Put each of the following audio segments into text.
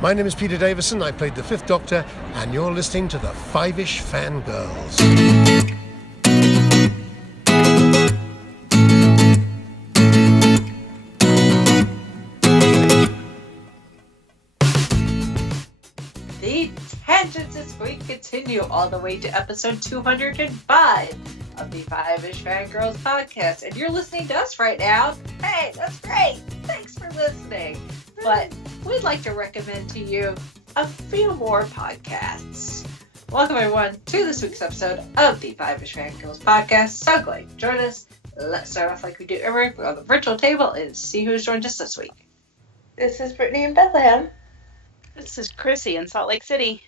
My name is Peter Davison, I played the Fifth Doctor, and you're listening to the Five-ish Fangirls. The tangents this week continue all the way to episode 205 of the Five-ish Fangirls podcast. And you're listening to us right now. Hey, that's great. Thanks for listening. But we'd like to recommend to you a few more podcasts. Welcome, everyone, to this week's episode of the Five-ish Fangirls podcast. So glad you joined us. Let's start off like we do every week on the virtual table and see who's joined us this week. This is Brittany in Bethlehem. This is Chrissy in Salt Lake City.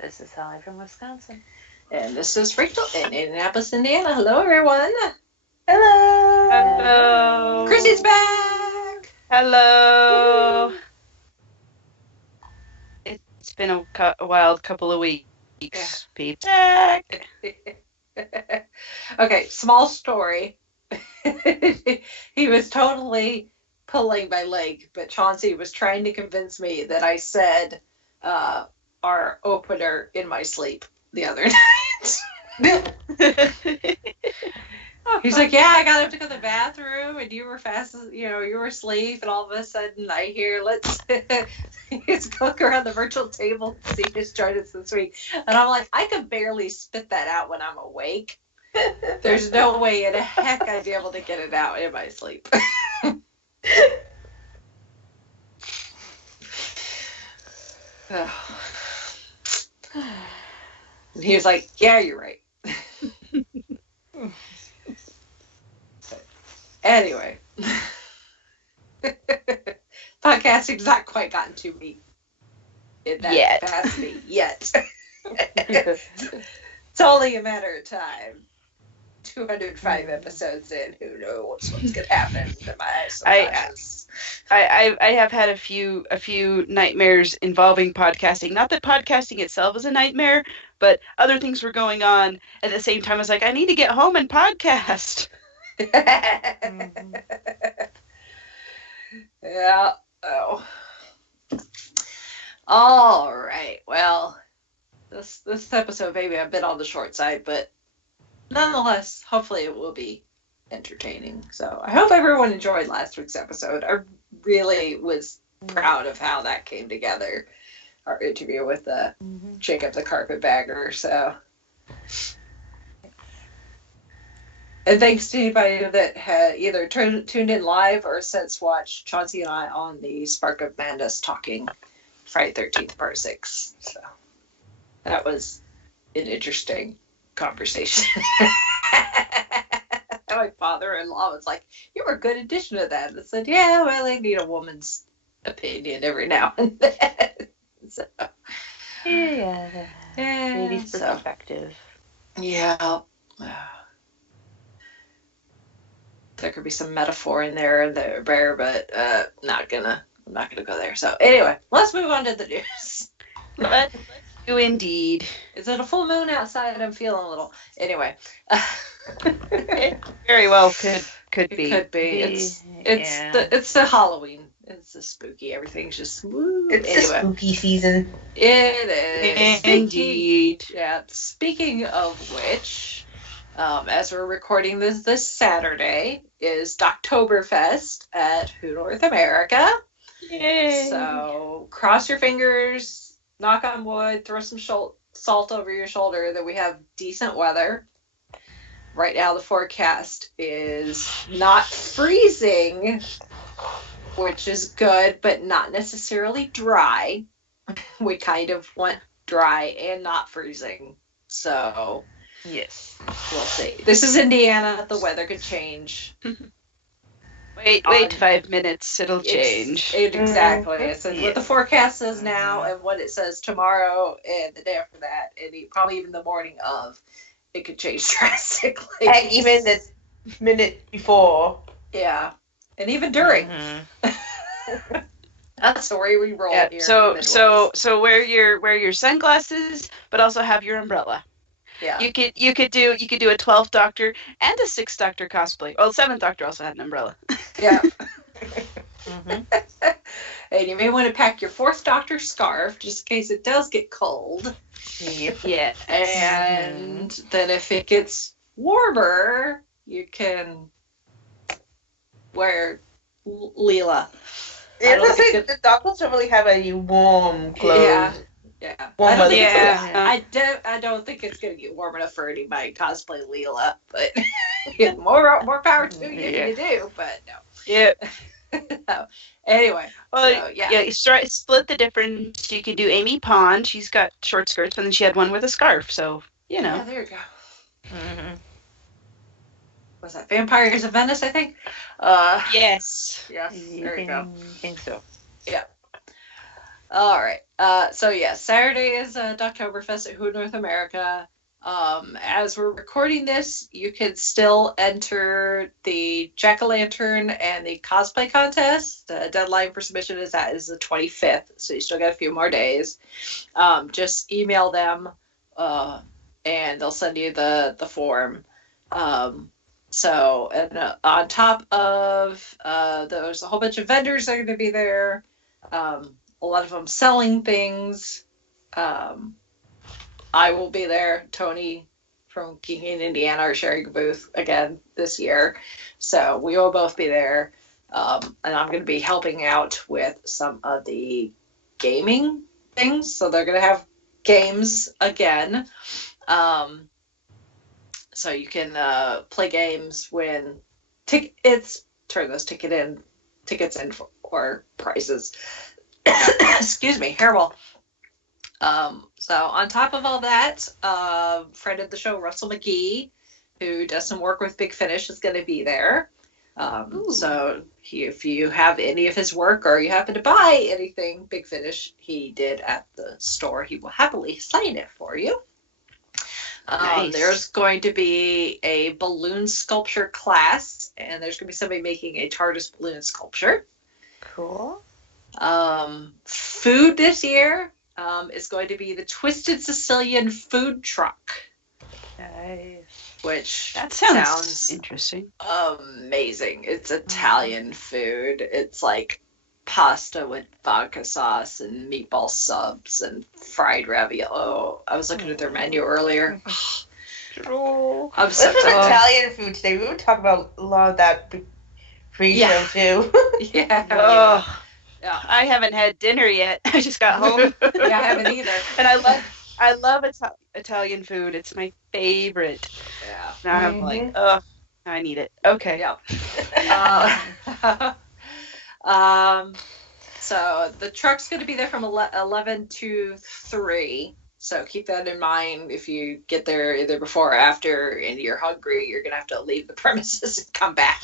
This is Holly from Wisconsin. And this is Rachel in Indianapolis, Indiana. Hello, everyone. Hello. Hello. Chrissy's back. Hello. It's been a wild couple of weeks, Pete. Back. Okay, small story. He was totally pulling my leg, but Chauncey was trying to convince me that I said our opener in my sleep the other night. He's like, yeah, I got up to go to the bathroom and you were you were asleep, and all of a sudden I hear, let's look around the virtual table and see who's joined us this week. And I'm like, I could barely spit that out when I'm awake. There's no way in heck I'd be able to get it out in my sleep. And he was like, yeah, you're right. Anyway, podcasting's not quite gotten to me in that capacity yet. It's only a matter of time. 205 episodes in, who knows what's gonna happen to my subconscious. I have had a few nightmares involving podcasting. Not that podcasting itself is a nightmare, but other things were going on at the same time. I was like, I need to get home and podcast. Yeah. Oh. All right. Well, this episode maybe a bit on the short side, but nonetheless, hopefully it will be entertaining. So I hope everyone enjoyed last week's episode. I really was proud of how that came together. Our interview with Jacob the Carpetbagger. So. And thanks to anybody that had either tuned in live or since watched Chauncey and I on the Spark of Madness talking Friday 13th Part 6. So that was an interesting conversation. My father-in-law was like, you were a good addition to that. And I said, yeah, well, I need a woman's opinion every now and then. So, Yeah. Lady's perspective. Yeah. There could be some metaphor in there, but I'm not gonna go there. So anyway, let's move on to the news. Let's do indeed. Is it a full moon outside? I'm feeling a little. Anyway, It very well could be. It could be. It's the Halloween. It's the spooky. Everything's just woo. It's the spooky season. It is Indeed. Yeah. Speaking of which, as we're recording this Saturday is Oktoberfest at Hood, North America. Yay. So cross your fingers, knock on wood, throw some salt over your shoulder that we have decent weather. Right now the forecast is not freezing, which is good, but not necessarily dry. We kind of want dry and not freezing. So Yes. we'll see. This is Indiana. The weather could change. Wait 5 minutes. It'll change. Exactly. It says what the forecast says now and what it says tomorrow and the day after that, and probably even the morning of. It could change drastically. And even the minute before. Yeah. And even during. That's the way we roll here. So wear your sunglasses, but also have your umbrella. Yeah. You could do a 12th Doctor and a 6th Doctor cosplay. Well, 7th Doctor also had an umbrella. Yeah. Mm-hmm. And you may want to pack your fourth doctor scarf just in case it does get cold. Yep. Yeah. And then if it gets warmer, you can wear Leela. Yeah, I was gonna say the doctors don't really have any warm clothes. Yeah. Warm I don't think weather it's clothes. gonna, I don't think it's gonna get warm enough for anybody to cosplay Leela, but yeah, more power to you if you do, but no. Yeah. No. Anyway, Well, so, yeah. you split the difference. You could do Amy Pond. She's got short skirts, but then she had one with a scarf. So, you know. Yeah, there you go. Mm-hmm. Was that Vampires of Venice, I think? Yes. Yes, there you go. I think so. Yeah. All right. So, yeah, Saturday is Oktoberfest at Hood, North America. As we're recording this, you can still enter the Jack-o'-lantern and the cosplay contest. The deadline for submission is the 25th, so you still got a few more days. Just email them, and they'll send you the form. On top of there's a whole bunch of vendors that are going to be there. A lot of them selling things. I will be there. Tony from Geeks in Indiana are sharing a booth again this year. So we will both be there. And I'm going to be helping out with some of the gaming things. So they're going to have games again. So you can play games, win tickets, turn those tickets in for prizes. Excuse me, hairball. So on top of all that, friend of the show, Russell McGee, who does some work with Big Finish, is going to be there. So if you have any of his work or you happen to buy anything Big Finish he did at the store, he will happily sign it for you. Nice. There's going to be a balloon sculpture class, and there's going to be somebody making a TARDIS balloon sculpture. Cool. Food this year is going to be the Twisted Sicilian food truck. Nice. Which that sounds interesting. Amazing. It's Italian food. It's like pasta with vodka sauce and meatball subs and fried ravioli. Oh, I was looking at their menu earlier. I'm so This was excited. Italian food today. We would talk about a lot of that pre-show too. Yeah. Yeah. I haven't had dinner yet. I just got home. Yeah, I haven't either. And I love Italian food. It's my favorite. Yeah. Now I'm like, oh, I need it. Okay. Yep. So the truck's going to be there from 11 to 3. So keep that in mind. If you get there either before or after and you're hungry, you're going to have to leave the premises and come back.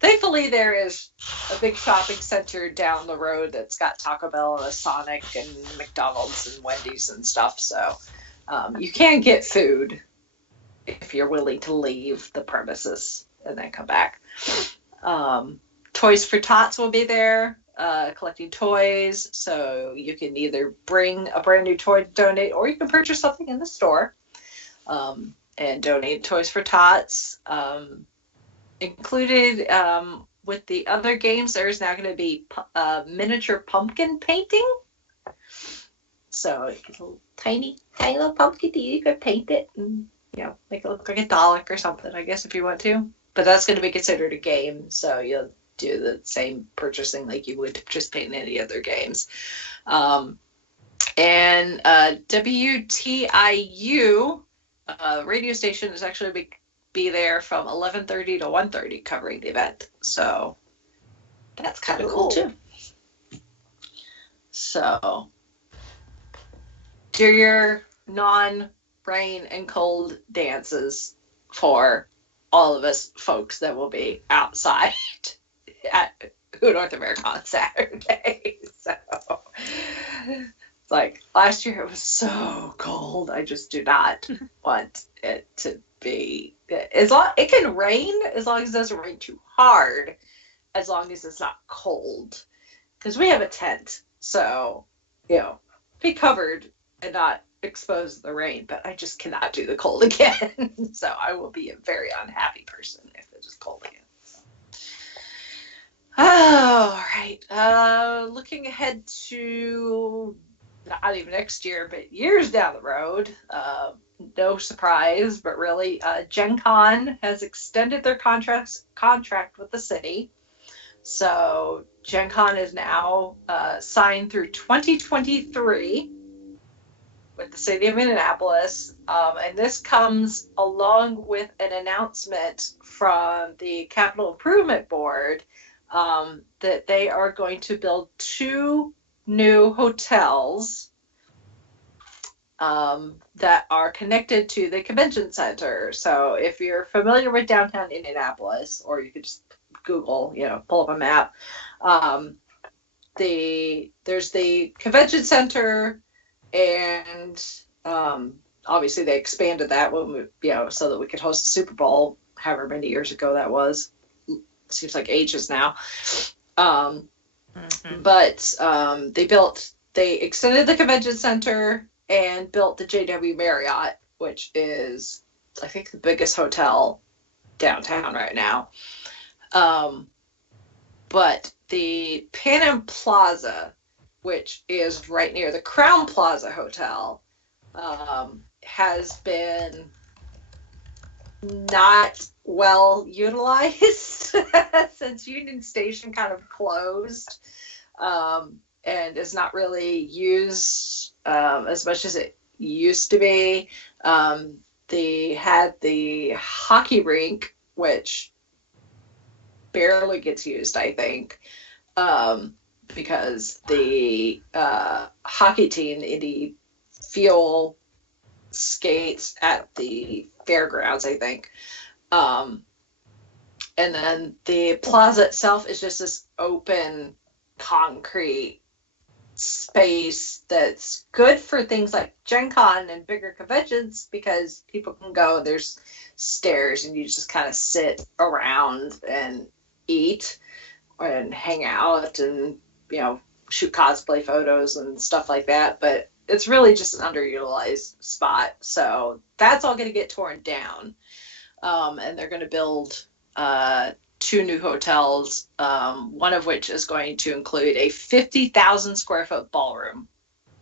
Thankfully, there is a big shopping center down the road that's got Taco Bell and a Sonic and McDonald's and Wendy's and stuff. So you can get food if you're willing to leave the premises and then come back. Toys for Tots will be there, collecting toys. So you can either bring a brand new toy to donate, or you can purchase something in the store and donate Toys for Tots. Included with the other games, there's now going to be miniature pumpkin painting. So it's a little tiny little pumpkin. You could paint it and make it look like a Dalek or something, I guess, if you want to. But that's going to be considered a game, so you'll do the same purchasing like you would participate in any other games. And WTIU radio station is actually be there from 11:30 to 1:30 covering the event. So that's kind of cool too. So do your non-rain and cold dances for all of us folks that will be outside at North America on Saturday. So it's like last year it was so cold. I just do not want it to be. It can rain as long as it doesn't rain too hard, as long as it's not cold. Because we have a tent, so be covered and not exposed to the rain. But I just cannot do the cold again. So I will be a very unhappy person if it is cold again. All right. Looking ahead to not even next year, but years down the road. No surprise, but really, GenCon has extended their contract with the city. So GenCon is now signed through 2023 with the city of Indianapolis. And this comes along with an announcement from the Capital Improvement Board that they are going to build 2 new hotels that are connected to the convention center. So if you're familiar with downtown Indianapolis, or you could just Google, pull up a map, there's the convention center, and obviously they expanded that when so that we could host the Super Bowl, however many years ago that was. Seems like ages now. But they extended the convention center and built the JW Marriott, which is, I think, the biggest hotel downtown right now. But the Pan Am Plaza, which is right near the Crown Plaza Hotel, has been not well utilized since Union Station kind of closed, and is not really used as much as it used to be. They had the hockey rink, which barely gets used, I think, because the hockey team, the Indy Fuel, skates at the fairgrounds, I think. And then the plaza itself is just this open concrete space that's good for things like GenCon and bigger conventions, because people can go, there's stairs, and you just kind of sit around and eat and hang out and, shoot cosplay photos and stuff like that. But it's really just an underutilized spot. So that's all going to get torn down. And they're going to build 2 new hotels, one of which is going to include a 50,000 square foot ballroom.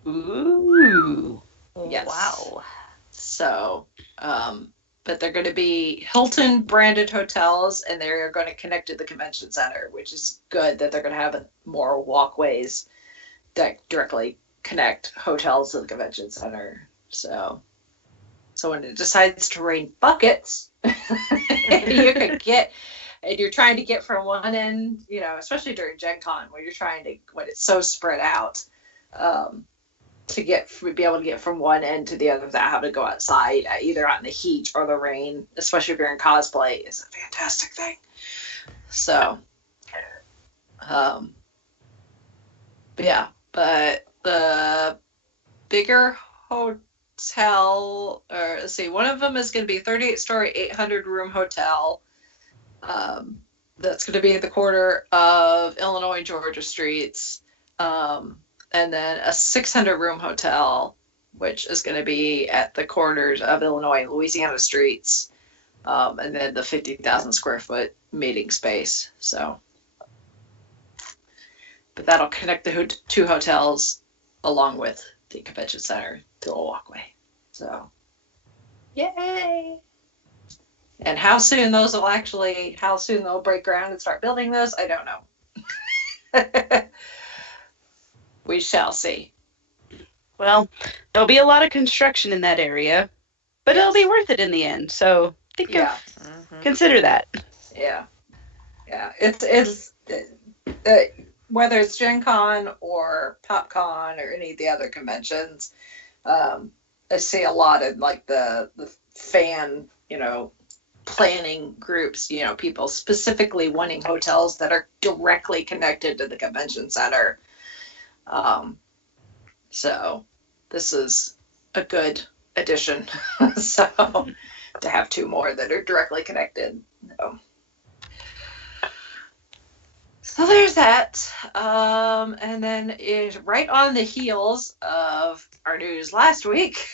Ooh. Yes. Wow. So, but they're going to be Hilton branded hotels, and they're going to connect to the convention center, which is good that they're going to have more walkways that directly connect hotels to the convention center. So when it decides to rain buckets, you could get, and you're trying to get from one end, especially during GenCon, when it's so spread out, to be able to get from one end to the other without having to go outside, either out in the heat or the rain, especially if you're in cosplay, is a fantastic thing. So, but the bigger hotel, or let's see, one of them is going to be a 38-story, 800-room hotel. That's going to be at the corner of Illinois and Georgia streets. And then a 600-room hotel, which is going to be at the corners of Illinois and Louisiana streets. And then the 50,000 square foot meeting space. So, but that'll connect the 2 hotels along with the convention center through a walkway. So, yay! And how soon they'll break ground and start building those, I don't know. We shall see. Well, there'll be a lot of construction in that area, but it'll be worth it in the end. So consider that. Yeah. It's whether it's GenCon or PopCon or any of the other conventions, I see a lot of like the fan, planning groups, people specifically wanting hotels that are directly connected to the convention center. So this is a good addition. So to have 2 more that are directly connected. So there's that. And then right on the heels of our news last week,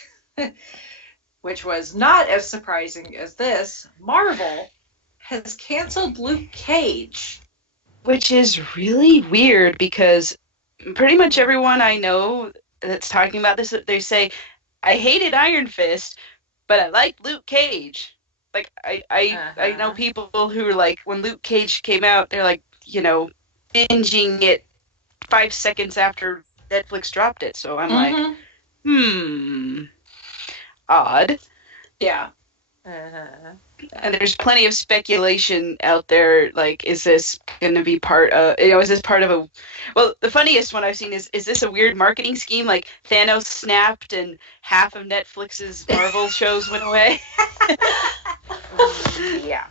which was not as surprising as this, Marvel has canceled Luke Cage. Which is really weird because pretty much everyone I know that's talking about this, they say, I hated Iron Fist, but I liked Luke Cage. Like, I know people who are like, when Luke Cage came out, they're like, binging it 5 seconds after Netflix dropped it. So I'm like, odd. Yeah. And there's plenty of speculation out there, like, is this going to be part of, is this part of a, well, the funniest one I've seen is this a weird marketing scheme, like Thanos snapped and half of Netflix's Marvel shows went away? Yeah.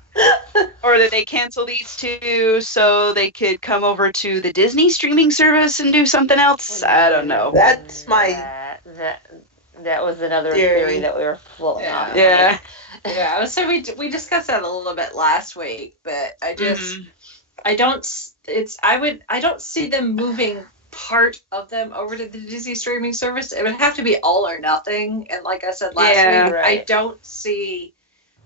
Or that they cancel these two so they could come over to the Disney streaming service and do something else? I don't know. That's my that was another theory that we were floating on. Yeah. Yeah, so we discussed that a little bit last week, but I just I don't see them moving part of them over to the Disney streaming service. It would have to be all or nothing, and like I said last week, right. I don't see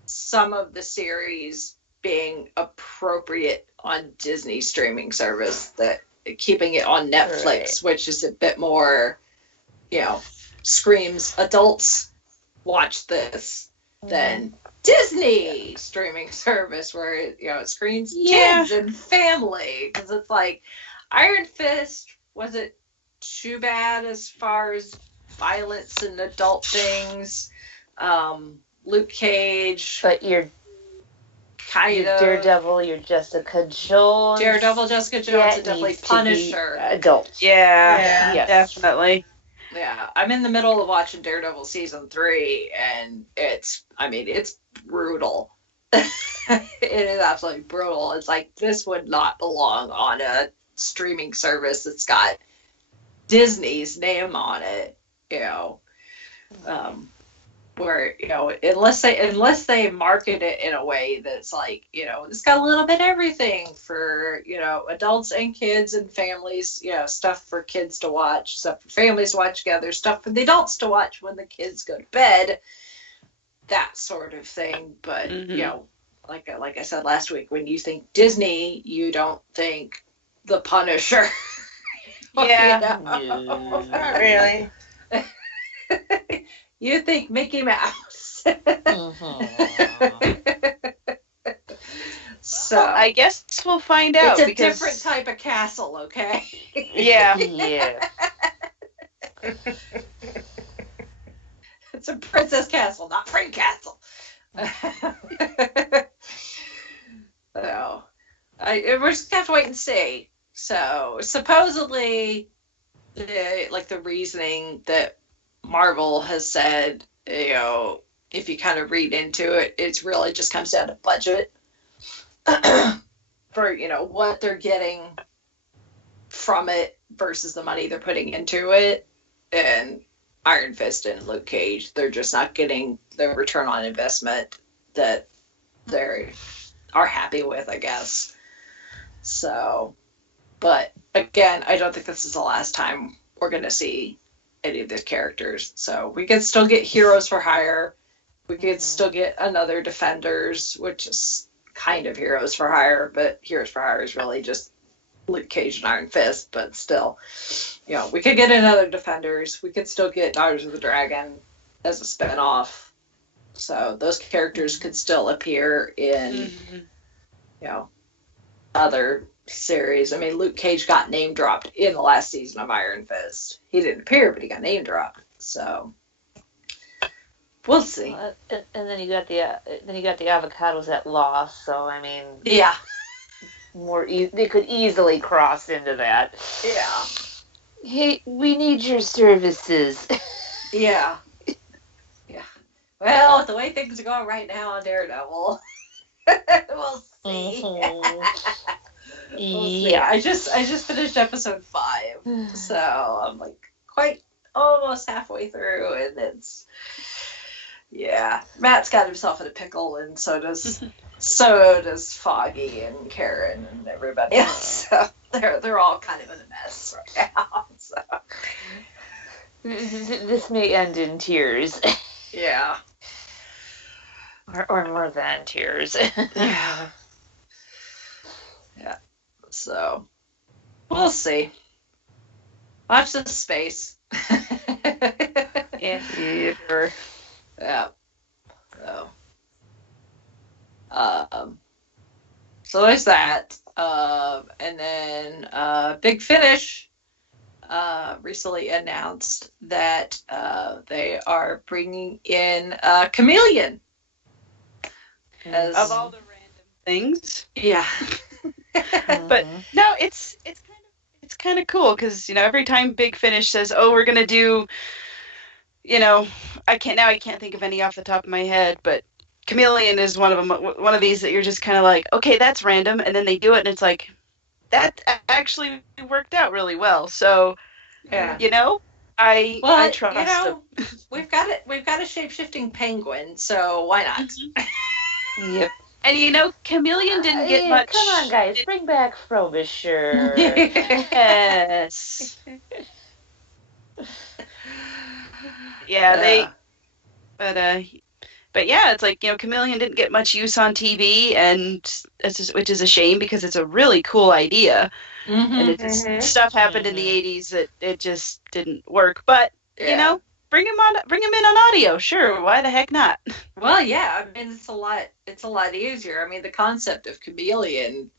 some of the series being appropriate on Disney streaming service, that keeping it on Netflix, which is a bit more, screams adults watch this than Disney streaming service where it screams kids and family, because it's like Iron Fist wasn't too bad as far as violence and adult things. Luke Cage, But you're kind of Daredevil, you're Jessica Jones. Jessica Jones, and definitely Punisher. Adults. Yeah. Yes. Definitely. Yeah, I'm in the middle of watching Daredevil season 3, and it's brutal. It is absolutely brutal. It's like, this would not belong on a streaming service that's got Disney's name on it, where, unless they market it in a way that's like, it's got a little bit of everything for, adults and kids and families, stuff for kids to watch, stuff for families to watch together, stuff for the adults to watch when the kids go to bed, that sort of thing. But, like I said last week, when you think Disney, you don't think The Punisher. Yeah. Not really. You think Mickey Mouse. So Well, I guess we'll find out. It's a different type of castle, okay? Yeah. Yeah. It's a princess castle, not free castle. So, we're just gonna have to wait and see. So, supposedly, the reasoning that Marvel has said, if you kind of read into it, it really just comes down to budget for, what they're getting from it versus the money they're putting into it. And Iron Fist and Luke Cage, they're just not getting the return on investment that they are happy with, I guess. So, but again, I don't think this is the last time we're going to see any of these characters. So we can still get Heroes for Hire. We could still get another Defenders, which is kind of Heroes for Hire, but Heroes for Hire is really just Luke Cage and Iron Fist, but still, we could get another Defenders. We could still get Daughters of the Dragon as a spinoff. So those characters could still appear in, other series. I mean, Luke Cage got name dropped in the last season of Iron Fist. He didn't appear, but he got name dropped. So we'll see. And then you got the avocados at Lost. So I mean, Yeah. They could easily cross into that. Yeah. Hey, we need your services. Yeah. Yeah. Well, the way things are going right now on Daredevil, we'll see. We'll see. Yeah. I just finished episode 5, so I'm like quite almost halfway through, and it's Matt's got himself in a pickle, and so does Foggy and Karen and everybody else. So they're all kind of in a mess right now. So This may end in tears. yeah. Or more than tears. Yeah. So we'll see. Watch this space. Yeah. Sure. Yeah. So there's that. And then Big Finish recently announced that they are bringing in Chameleon. Of all the random things. Yeah. But no, it's kind of cool because every time Big Finish says, "Oh, we're gonna do," I can't think of any off the top of my head, but Chameleon is one of them. One of these that you're just kind of like, okay, that's random, and then they do it, and it's like, that actually worked out really well. So, Yeah. I trust them. we've got a shape-shifting penguin, so why not? Yep. And Chameleon didn't get much. Come on, guys, bring back Frobisher. Yes. Yeah, but yeah, it's like Chameleon didn't get much use on TV, and which is a shame because it's a really cool idea, and it just stuff happened in the '80s that it just didn't work. But bring him in on audio, sure, why the heck not? Well, yeah, I mean it's a lot easier. I mean the concept of Chameleon,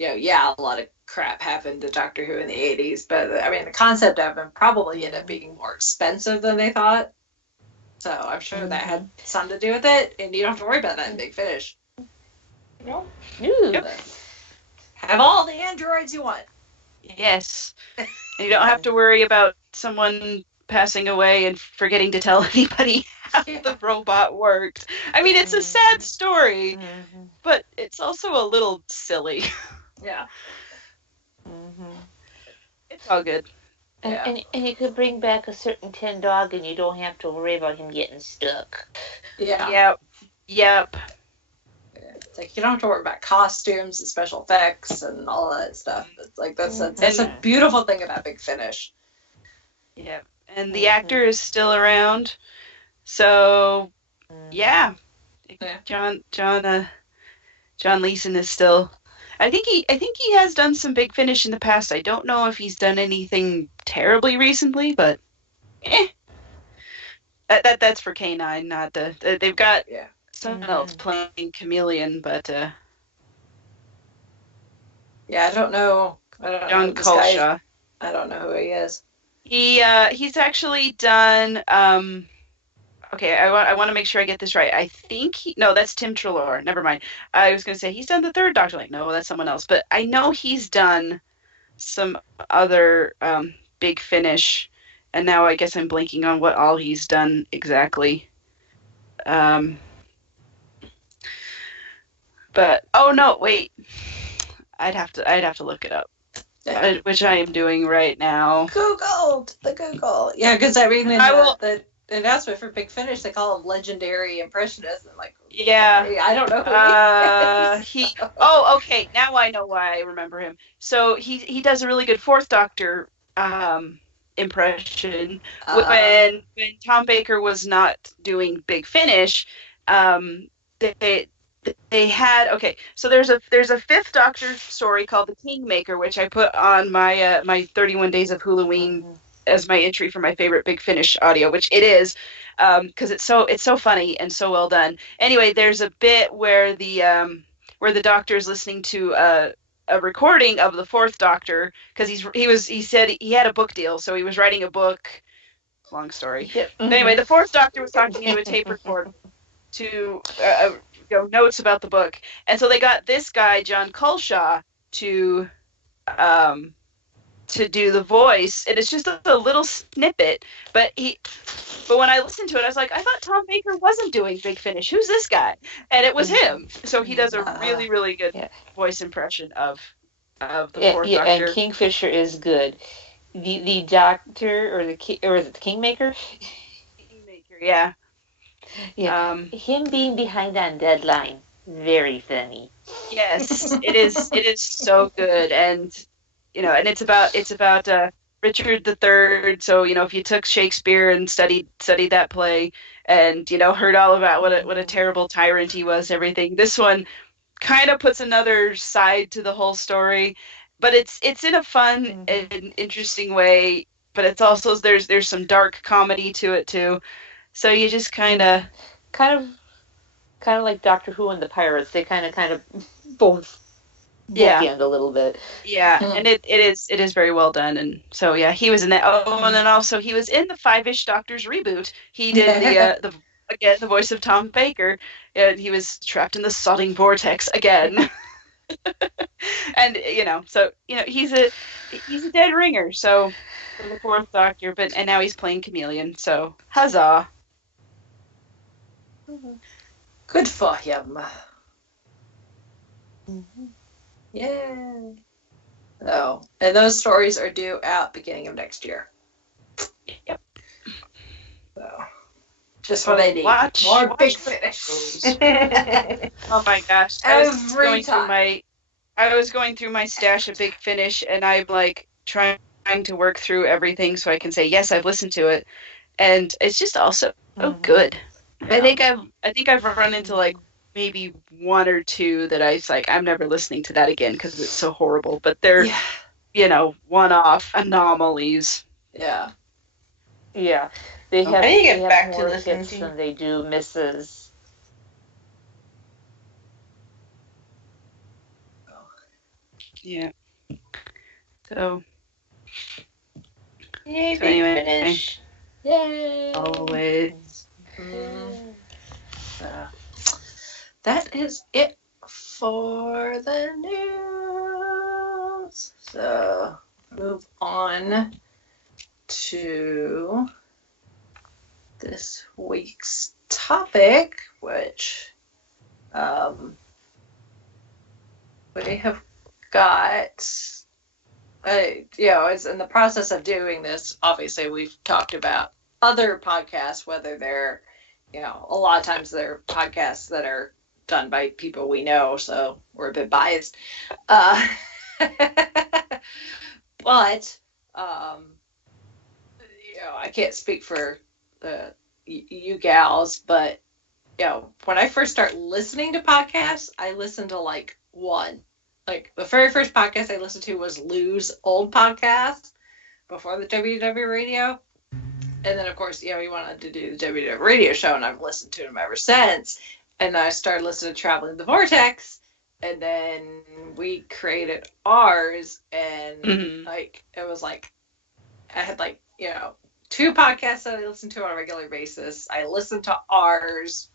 a lot of crap happened to Doctor Who in the '80s, but I mean the concept of him probably ended up being more expensive than they thought. So I'm sure that had something to do with it, and you don't have to worry about that in Big Finish. No. Have all the androids you want. Yes. And you don't have to worry about someone passing away and forgetting to tell anybody how the robot worked. I mean, it's a sad story, but it's also a little silly. Yeah. It's all good. And you could bring back a certain tin dog, and you don't have to worry about him getting stuck. Yeah. Yep. It's like you don't have to worry about costumes and special effects and all that stuff. It's like that's a beautiful thing about Big Finish. Yeah. And the actor is still around, so yeah. John Leeson is still. I think he has done some Big Finish in the past. I don't know if he's done anything terribly recently, but that's for K9, not they've got someone else playing Chameleon, but I don't know. John Colshaw. I don't know who he is. He's actually done. Okay, I want to make sure I get this right. I think that's Tim Treloar. Never mind. I was going to say he's done the third Doctor. Like, no, that's someone else. But I know he's done some other Big Finish, and now I guess I'm blanking on what all he's done exactly. But oh no, wait. I'd have to look it up. Yeah. Which I am doing right now. Google. Yeah, because I mean, the announcement for Big Finish, they call him legendary impressionist. I'm like, I don't know who he is. Oh, okay. Now I know why I remember him. So he does a really good Fourth Doctor impression when Tom Baker was not doing Big Finish. They had so there's a Fifth Doctor story called The Kingmaker, which I put on my my 31 Days of Halloween as my entry for my favorite Big Finish audio, which it is, because it's so funny and so well done. Anyway, there's a bit where the Doctor is listening to a recording of the Fourth Doctor because he said he had a book deal, so he was writing a book. Long story. Yep. Anyway, the Fourth Doctor was talking into a tape recorder to notes about the book, and so they got this guy John Colshaw to do the voice, and it's just a little snippet, but when I listened to it, I was like, I thought Tom Baker wasn't doing Big Finish. Who's this guy? And it was him. So he does a really, really good voice impression of the Fourth Doctor. And Kingfisher is good. The Doctor or the Kingmaker. Kingmaker, yeah. Yeah. Him being behind on deadline, very funny. Yes, it is. It is so good, and and it's about Richard III. So if you took Shakespeare and studied that play, and heard all about what a terrible tyrant he was, everything. This one kind of puts another side to the whole story, but it's in a fun and interesting way. But it's also there's some dark comedy to it too. So you just kind of like Doctor Who and the Pirates. They kind of both yeah. bookend a little bit. Yeah, and it is very well done, and so yeah, he was in that. Oh, and then also he was in the Five-ish Doctors reboot. He did the voice of Tom Baker, and he was trapped in the sodding vortex again. And so he's a dead ringer. So for the fourth Doctor, and now he's playing Chameleon. So huzzah! Good for him. Yay! So, and those stories are due out beginning of next year. Yep. So, just what I need. More Big Finish. Oh my gosh! I was going through my stash of Big Finish, and I'm like trying to work through everything so I can say yes, I've listened to it, and it's just also good. Yeah. I think I've run into like maybe one or two that I'm never listening to that again because it's so horrible. But they're one-off anomalies. Yeah. Yeah. They have, I need to get they back have to more listening hits to- than they do misses. Yeah. So. Yay, So Big anyway. Finish. Yay! Always. That is it for the news. So move on to this week's topic, which we have got. As in the process of doing this, obviously we've talked about other podcasts, whether they're, a lot of times they're podcasts that are done by people we know, so we're a bit biased. But, I can't speak for you gals, but, when I first start listening to podcasts, I listen to like one. Like the very first podcast I listened to was Lou's old podcast before the WW radio. And then, of course, he wanted to do the WW radio show, and I've listened to him ever since. And I started listening to Traveling the Vortex, and then we created ours, and it was like, I had like, two podcasts that I listened to on a regular basis. I listened to ours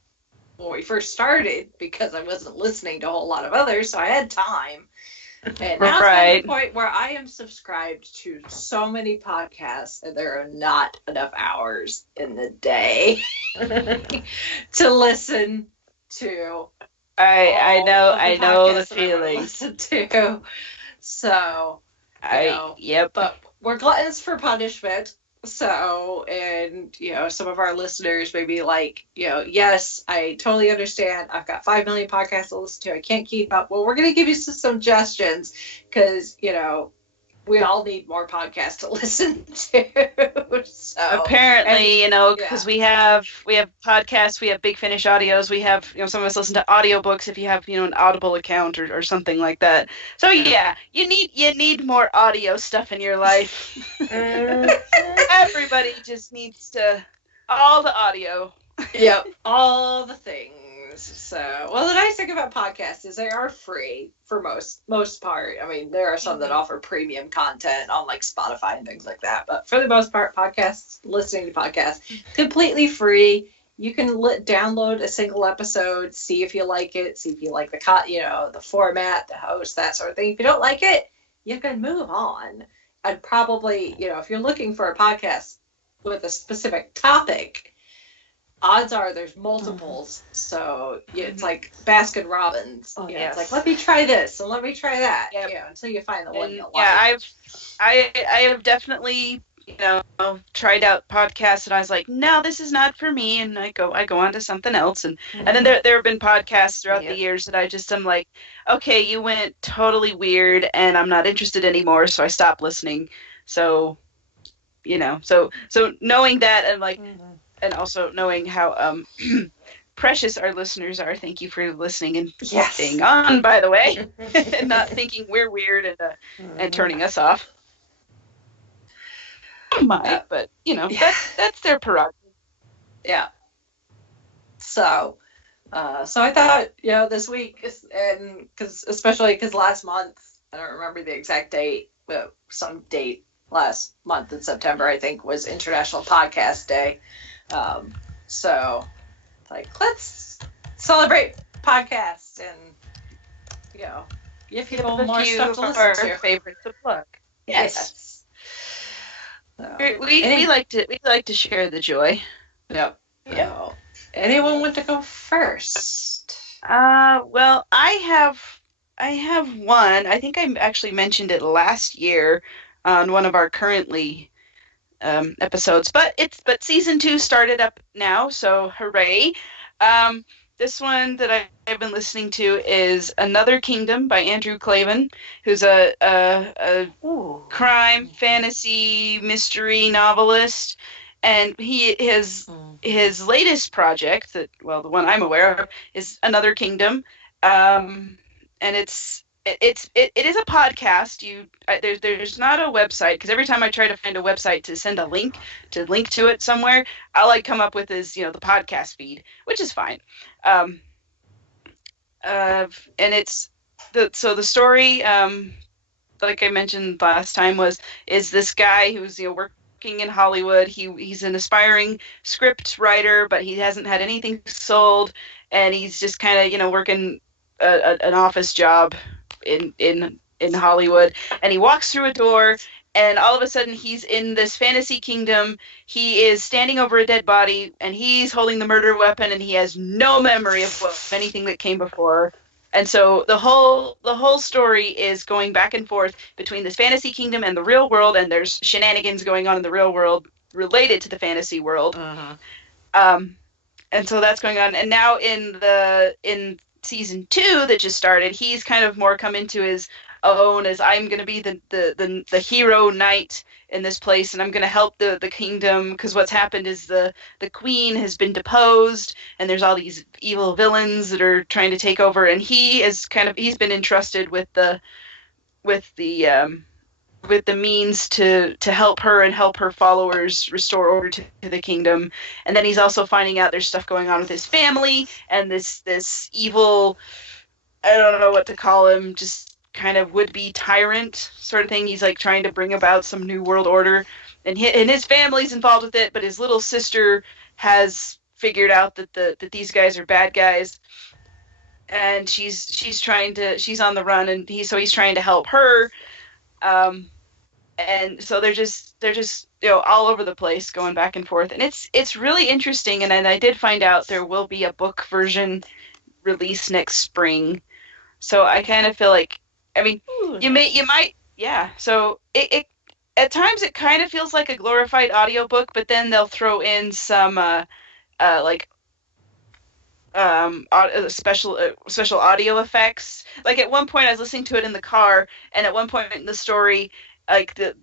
when we first started because I wasn't listening to a whole lot of others, so I had time. And now it's at the point where I am subscribed to so many podcasts, and there are not enough hours in the day to listen to. I know the feelings. To. So, yep. But we're gluttons for punishment. So, and, some of our listeners may be like, yes, I totally understand. I've got 5 million podcasts to listen to. I can't keep up. Well, we're going to give you some suggestions because, we all need more podcasts to listen to. So apparently, because we have podcasts, we have Big Finish audios, we have, some of us listen to audiobooks if you have, an Audible account or something like that. So yeah, you need more audio stuff in your life. Everybody just needs all the audio. Yep, all the things. So, well, the nice thing about podcasts is they are free for most part. I mean, there are some that offer premium content on like Spotify and things like that, but for the most part, listening to podcasts, completely free. You can download a single episode, see if you like it, see if you like the format, the host, that sort of thing. If you don't like it, you can move on. I'd probably, if you're looking for a podcast with a specific topic, odds are there's multiples. So it's like Baskin Robbins. It's like, let me try this and let me try that. Yep. Until you find the one you like. Yeah, I have definitely tried out podcasts, and I was like, no, this is not for me, and I go on to something else, and then there have been podcasts throughout the years that I'm like, okay, you went totally weird, and I'm not interested anymore, so I stopped listening. So so knowing that, and like and also knowing how precious our listeners are. Thank you for listening and Yes. staying on, by the way, and not thinking we're weird and turning us off. I might, but that's their prerogative. Yeah. So I thought, this week, and especially because last month, I don't remember the exact date, but some date last month in September, I think, was International Podcast Day. So, let's celebrate podcasts and, give people more stuff to listen to. Our favorites to plug. Yes. So, we like to share the joy. Yep. Yeah. Anyone want to go first? Well, I have one. I think I actually mentioned it last year on one of our currently episodes, but season 2 started up now, so hooray! This one that I've been listening to is Another Kingdom by Andrew Clavin, who's a crime, fantasy, mystery novelist, and his latest project, the one I'm aware of, is Another Kingdom, and it is a podcast. There's not a website, because every time I try to find a website to send a link to it somewhere, all I come up with is the podcast feed, which is fine. And it's the story, like I mentioned last time, is this guy who's working in Hollywood. He's an aspiring script writer, but he hasn't had anything sold, and he's just kind of working an office job in Hollywood, and he walks through a door, and all of a sudden he's in this fantasy kingdom. He is standing over a dead body, and he's holding the murder weapon, and he has no memory of anything that came before. And so the whole story is going back and forth between this fantasy kingdom and the real world, and there's shenanigans going on in the real world related to the fantasy world. And so that's going on, and now in season 2 that just started, he's kind of more come into his own as, I'm going to be the hero knight in this place, and I'm going to help the kingdom, because what's happened is the queen has been deposed, and there's all these evil villains that are trying to take over, and he's been entrusted with the means to help her and help her followers restore order to the kingdom. And then he's also finding out there's stuff going on with his family, and this evil, I don't know what to call him, just kind of would-be tyrant sort of thing. He's trying to bring about some new world order, and his family's involved with it, but his little sister has figured out that these guys are bad guys, and she's on the run, and he's trying to help her. And so they're just all over the place, going back and forth, and it's really interesting. And then I did find out there will be a book version release next spring, so I kind of feel like, you might, yeah. So it at times it kind of feels like a glorified audiobook, but then they'll throw in some special audio effects. Like at one point I was listening to it in the car, and at one point in the story,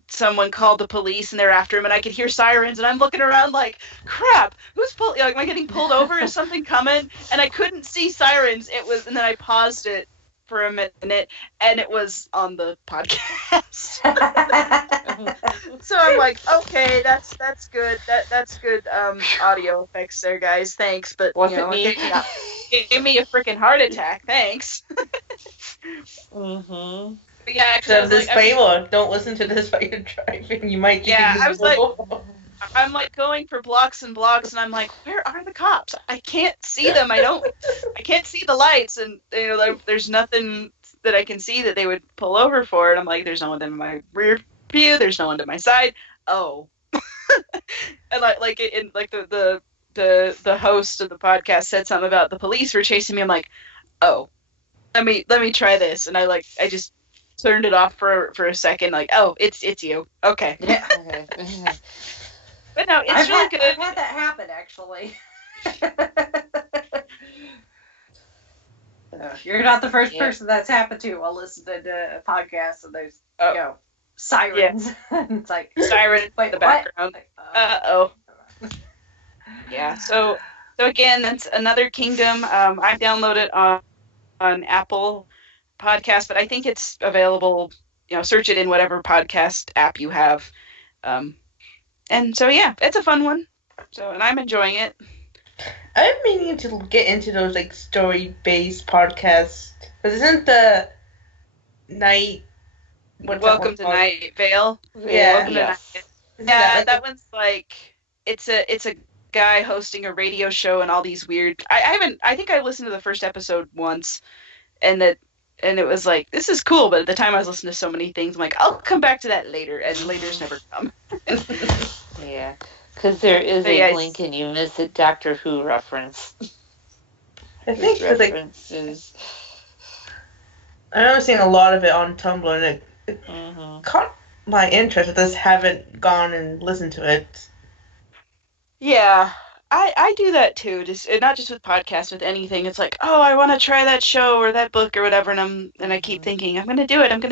someone called the police and they're after him, and I could hear sirens, and I'm looking around like, crap, am I getting pulled over? Is something coming? And I couldn't see sirens. And then I paused it for a minute, and it was on the podcast. So I'm like, okay, that's good. That's good audio effects there, guys. Thanks, but it gave me a freaking heart attack. Thanks. Mm-hmm. But yeah, So disclaimer: don't listen to this while you're driving. You might. I was like, I'm going for blocks and blocks, and I'm like, where are the cops? I can't see them. I can't see the lights, and there's nothing that I can see that they would pull over for. And I'm like, there's no one in my rear view. There's no one to my side. Oh, and the host of the podcast said something about the police were chasing me. I'm like, oh, let me try this, and I just turned it off for a second. Like, oh, it's you. Okay. Yeah. But no, it's really good. I've had that happen, actually. You're not the first person that's happened to while listening to a podcast, and there's sirens. Yeah. It's like sirens in the background. Like, Uh-oh. Yeah, so So again, that's Another Kingdom. I downloaded on Apple Podcast, but I think it's available. Search it in whatever podcast app you have. And so yeah, it's a fun one. So, and I'm enjoying it. I'm meaning to get into those like story-based podcasts. Because isn't the night? Welcome to Night Vale. Yeah. Welcome to Night Vale. Yeah, that one's like it's a guy hosting a radio show and all these weird. I think I listened to the first episode once, and it was like, this is cool, but at the time I was listening to so many things, I'm like, I'll come back to that later, and later's never come. Yeah, because there is a link and you miss a Doctor Who reference. I think because references. I remember seeing a lot of it on Tumblr, and it caught my interest. I just haven't gone and listened to it. Yeah, I do that too. Just not just with podcasts, with anything. It's like, oh, I want to try that show or that book or whatever, and I keep thinking, I'm gonna do it, and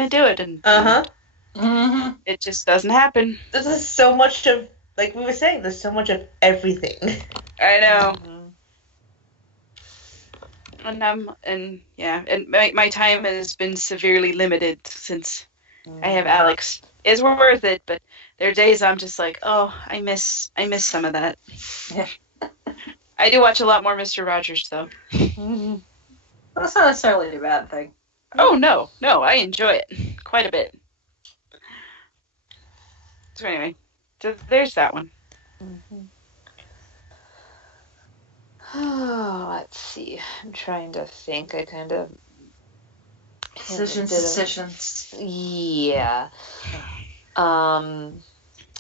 it just doesn't happen. This is so much of, like we were saying, there's so much of everything. I know. And my time has been severely limited since I have Alex. It's worth it, but there are days I'm just like, oh, I miss some of that. Yeah. I do watch a lot more Mr. Rogers, though. That's not necessarily a bad thing. Oh, no, I enjoy it quite a bit. So anyway, there's that one. Oh, let's see. I'm trying to think. I kind of... Decisions. Yeah. Well,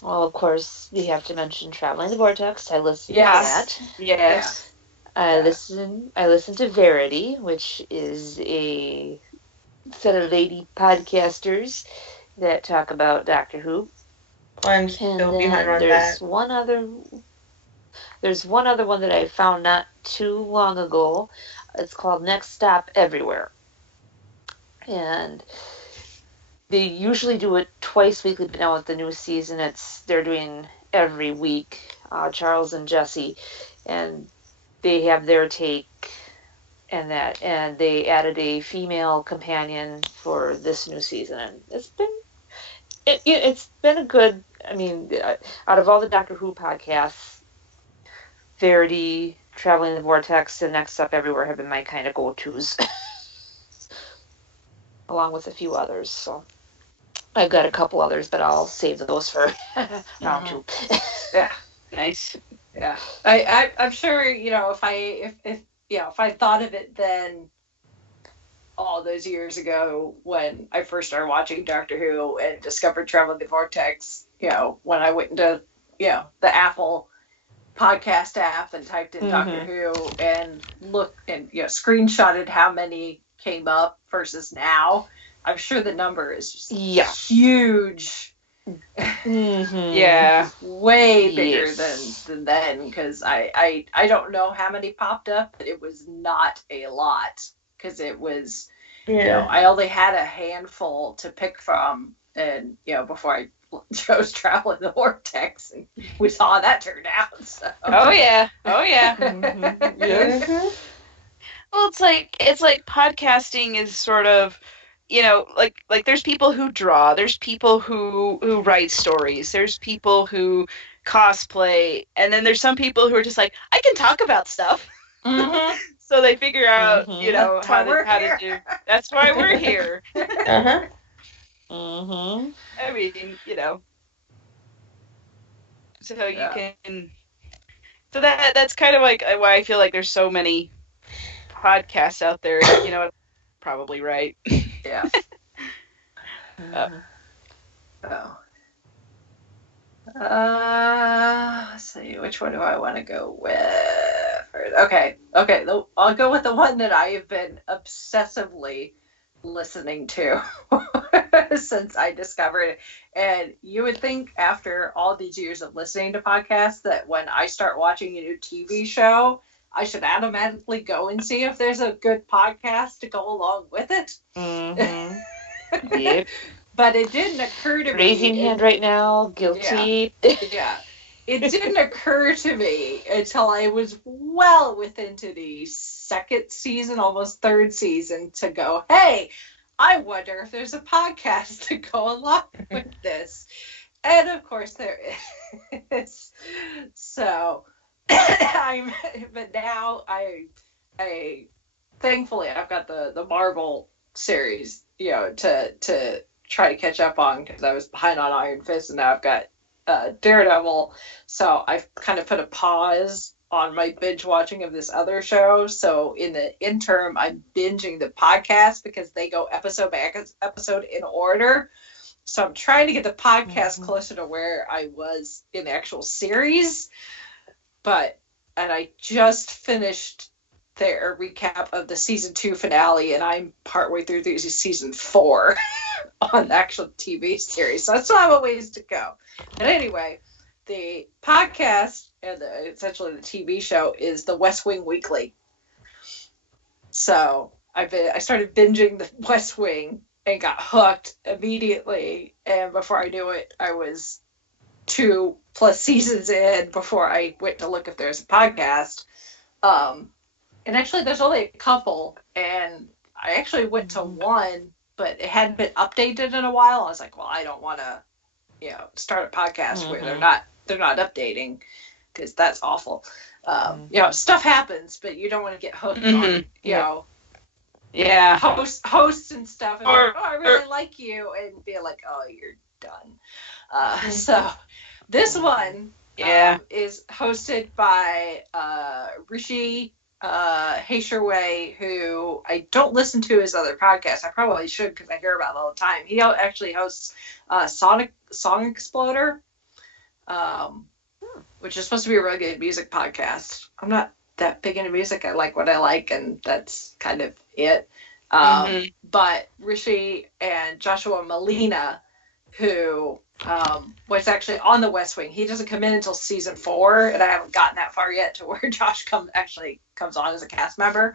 of course, we have to mention Traveling the Vortex. I listen to that. Yes. I listen to Verity, which is a set of lady podcasters that talk about Doctor Who. I'm still behind on there's that. There's one other one that I found not too long ago. It's called Next Stop Everywhere. And they usually do it twice weekly, but now with the new season, they're doing every week. Charles and Jesse, and they have their take and they added a female companion for this new season, and it's been a good. I mean, out of all the Doctor Who podcasts, Verity, Traveling the Vortex, and Next Up Everywhere have been my kind of go-tos, along with a few others. So I've got a couple others, but I'll save those for round two. Yeah, nice. Yeah, I'm sure if I thought of it then, all those years ago when I first started watching Doctor Who and discovered Traveling the Vortex, when I went into the Apple podcast app and typed in Doctor Who and looked and screenshotted how many came up versus now, I'm sure the number is just huge. Yeah, way bigger than then, because I don't know how many popped up, but it was not a lot, because it was I only had a handful to pick from, and before I chose Traveling the Vortex, and we saw how that turned out. So. Oh yeah. Yes. Well, it's like podcasting is sort of, like there's people who draw, there's people who write stories, there's people who cosplay, and then there's some people who are just like, I can talk about stuff. So they figure out, how to do. That's why we're here. I mean, so you can. So that's kind of like why I feel like there's so many podcasts out there. Probably right. Yeah. Let's see, which one do I want to go with? Okay. I'll go with the one that I have been obsessively listening to since I discovered it. And you would think after all these years of listening to podcasts that when I start watching a new TV show, I should automatically go and see if there's a good podcast to go along with it. Yep. But it didn't occur to me. Raising hand right now. Guilty. Yeah. it didn't occur to me until I was well within to the second season, almost third season, to go, hey, I wonder if there's a podcast to go along with this. And of course there is. So but now I thankfully I've got the Marvel series, to try to catch up on, because I was behind on Iron Fist, and now I've got Daredevil. So I've kind of put a pause on my binge watching of this other show. So in the interim, I'm binging the podcast because they go episode by episode in order. So I'm trying to get the podcast closer to where I was in the actual series. And I just finished their recap of the season 2 finale, and I'm partway through season 4 on the actual TV series. So I still have a ways to go. But anyway, the podcast and essentially the TV show is the West Wing Weekly. So I started binging the West Wing and got hooked immediately. And before I knew it, I was 2+ seasons in before I went to look if there's a podcast. And actually, there's only a couple, and I actually went to one, but it hadn't been updated in a while. I was like, well, I don't want to, start a podcast where they're not updating, because that's awful. Stuff happens, but you don't want to get hooked on, hosts and stuff. And I really like you, and be like, oh, you're done. So this one is hosted by Rishi Haysherway, who I don't listen to his other podcasts. I probably should, because I hear about it all the time. He actually hosts Song Exploder, which is supposed to be a really good music podcast. I'm not that big into music. I like what I like, and that's kind of it. But Rishi and Joshua Malina, who was actually on the West Wing. He doesn't come in until season 4, and I haven't gotten that far yet to where Josh comes on as a cast member.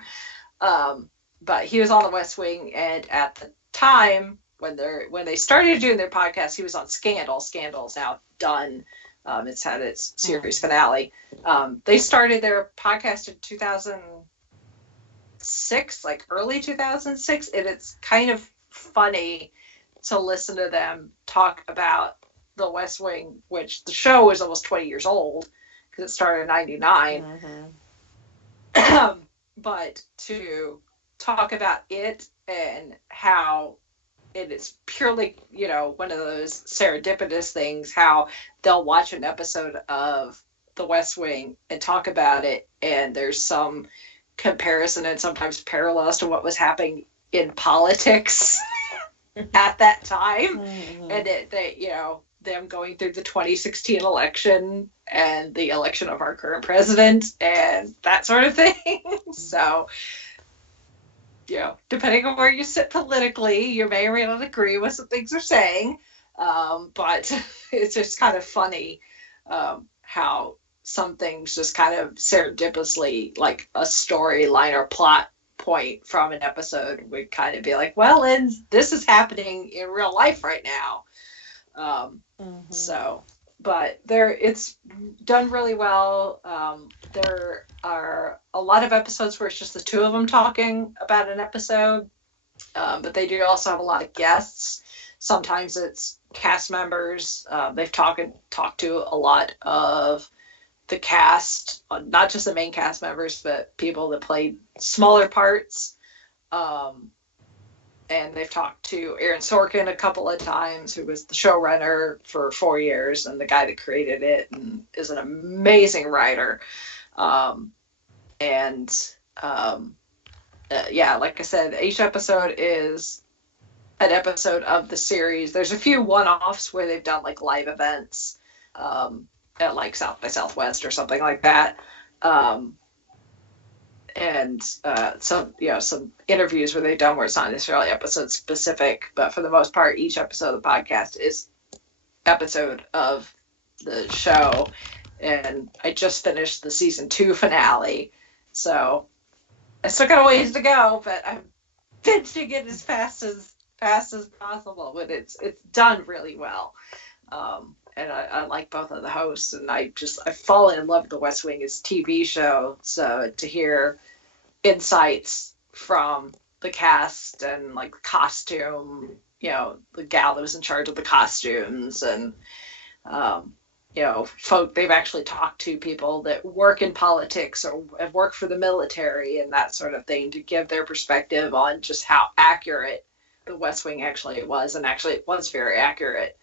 But he was on the West Wing, and at the time when they started doing their podcast, he was on Scandal. Scandal's now done. It's had its series finale. They started their podcast in 2006, like early 2006, and it's kind of funny to listen to them talk about the West Wing, which the show is almost 20 years old because it started in 99. But to talk about it and how it is purely, one of those serendipitous things, how they'll watch an episode of the West Wing and talk about it, and there's some comparison and sometimes parallels to what was happening in politics at that time. And them going through the 2016 election and the election of our current president and that sort of thing. So, depending on where you sit politically, you may or may not agree with some things they're saying. But it's just kind of funny how some things just kind of serendipitously, like a storyline or plot point from an episode, would kind of be like, well, and this is happening in real life right now. So, but it's done really well. There are a lot of episodes where it's just the two of them talking about an episode, but they do also have a lot of guests. Sometimes it's cast members. They've talked to a lot of the cast, not just the main cast members, but people that played smaller parts. And they've talked to Aaron Sorkin a couple of times, who was the showrunner for 4 years and the guy that created it and is an amazing writer. Like I said, each episode is an episode of the series. There's a few one-offs where they've done like live events at like South by Southwest or something like that. And some interviews where they've done where it's not necessarily episode specific, but for the most part, each episode of the podcast is episode of the show. And I just finished the season 2 finale, so I still got a ways to go, but I'm binging it as fast as possible. But it's done really well. and I like both of the hosts, and I've fallen in love with The West Wing as a TV show. So to hear insights from the cast and like the costume, the gal that was in charge of the costumes, and folk, they've actually talked to people that work in politics or have worked for the military and that sort of thing to give their perspective on just how accurate the West Wing actually was, and actually it was very accurate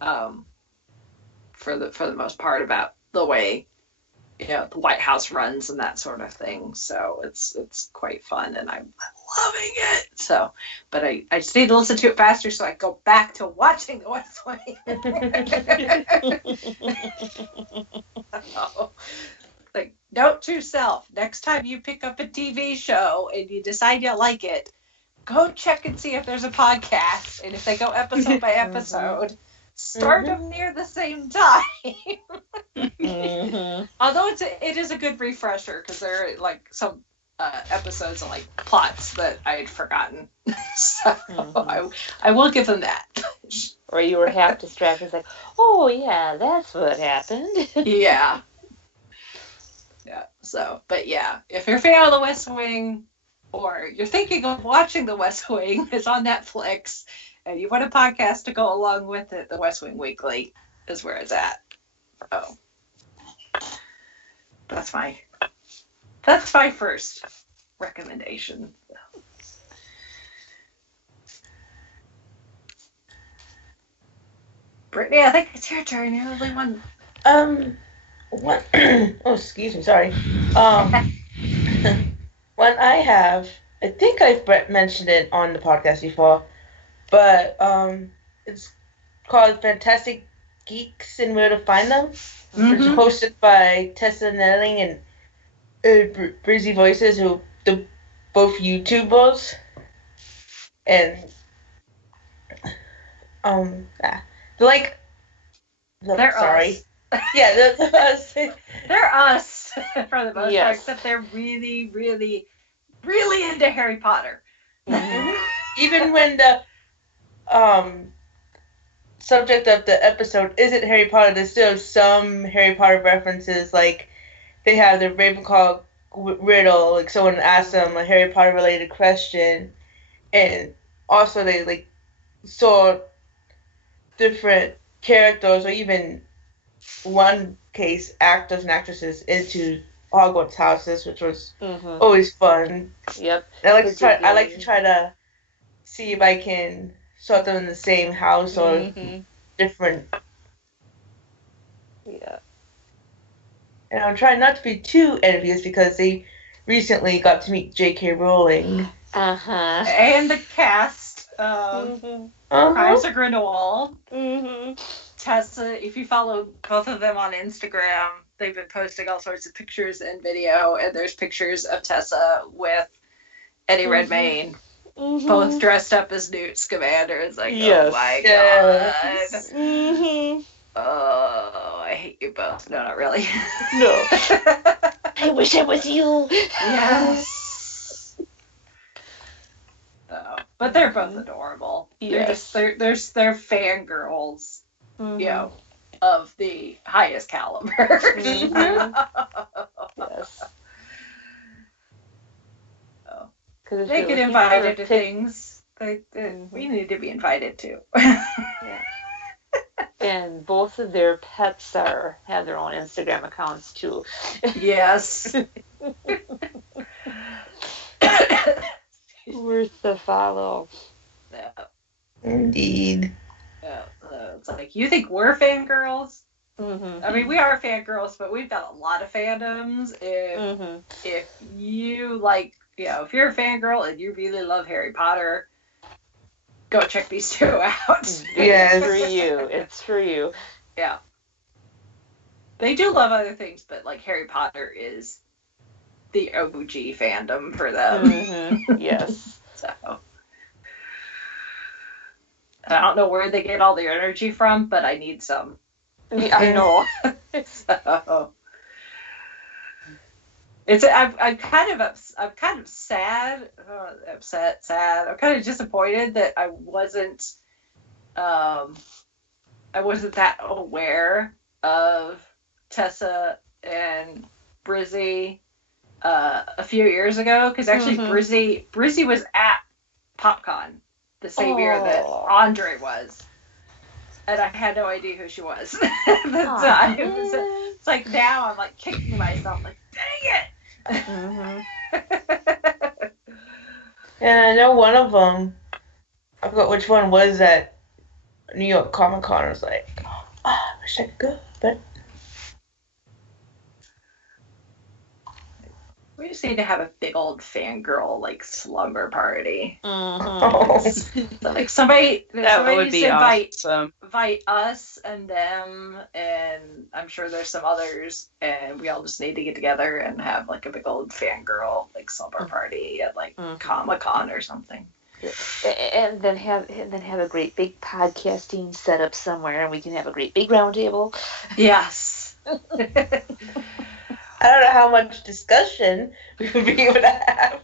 for the most part about the way the White House runs and that sort of thing. So it's quite fun, and I'm loving it. So, but I just need to listen to it faster so I go back to watching The West Wing. So, like, note to self: next time you pick up a TV show and you decide you like it, go check and see if there's a podcast, and if they go episode by episode. Start them near the same time. Although it is a good refresher, because there are like some episodes and like plots that I had forgotten. So I will give them that. Or you were half distracted, like, oh yeah, that's what happened. Yeah. So, but yeah, if you're a fan of The West Wing, or you're thinking of watching The West Wing, it's on Netflix, and you want a podcast to go along with it, The West Wing Weekly is where it's at. Oh, that's my first recommendation. Brittany, I think it's your turn. You're the only one. What? Oh, excuse me. Sorry. One I think I've mentioned it on the podcast before, but it's called Fantastic Geeks and Where to Find Them. It's hosted by Tessa and Brizzy Voices, who they're both YouTubers, and they're like they're sorry. Us. Yeah, they're us. They're us for the most Yes. part, except they're really, really, really into Harry Potter. Even when the subject of the episode isn't Harry Potter, there's still some Harry Potter references. Like they have the Ravenclaw riddle, like someone asks them a Harry Potter related question, and also they like saw different characters, or even one case actors and actresses into Hogwarts houses, which was always fun. Yep. I like to try to see if I can sort them in the same house or different. Yeah. And I'm trying not to be too envious because they recently got to meet J.K. Rowling. And the cast of Crimes of Grindelwald. Tessa, if you follow both of them on Instagram, they've been posting all sorts of pictures and video, and there's pictures of Tessa with Eddie Redmayne, both dressed up as Newt Scamander. It's like, oh my god. Oh, I hate you both. No, not really. No. I wish it was you. Yes. But they're both adorable. Yes. They're fangirls, of the highest caliber. Yes. So, they get invited to things. We need to be invited to. Yeah. And both of their pets have their own Instagram accounts too. Yes. Worth the follow. Yeah. Indeed. It's like, you think we're fangirls? I mean, we are fangirls, but we've got a lot of fandoms. If you like, if you're a fangirl and you really love Harry Potter, go check these two out. Yes. It's for you. It's for you. Yeah. They do love other things, but like Harry Potter is the OG fandom for them. Yes. So I don't know where they get all their energy from, but I need some. I know. So I'm kind of sad, upset, sad. I'm kind of disappointed that I wasn't I wasn't that aware of Tessa and Brizzy a few years ago, because actually Brizzy was at PopCon the same year that Andre was, and I had no idea who she was at the time. It's like now I'm like kicking myself, like dang it. And I know one of them, I forgot which one was at New York Comic Con. I was like, I wish I could go, but we just need to have a big old fangirl like slumber party. So, like somebody would be awesome. Invite us and them, and I'm sure there's some others, and we all just need to get together and have like a big old fangirl like slumber party at like Comic-Con or something. And then have a great big podcasting setup somewhere, and we can have a great big round table. Yes. I don't know how much discussion we would be able to have.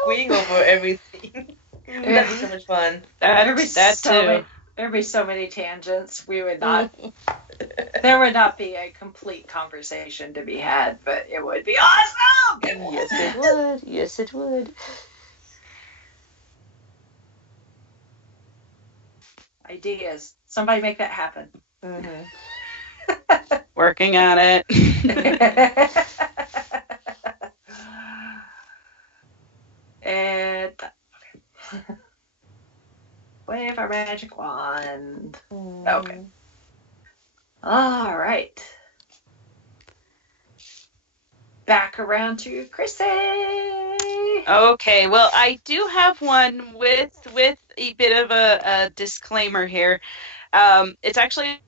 Squeeing over everything. That'd be so much fun. There'd be so many tangents. We would not. There would not be a complete conversation to be had, but it would be awesome. Yes, it would. Yes, it would. Ideas. Somebody make that happen. Working on it. And wave our magic wand. Okay. All right. Back around to Chrissy. Okay, well, I do have one with a bit of a disclaimer here. It's actually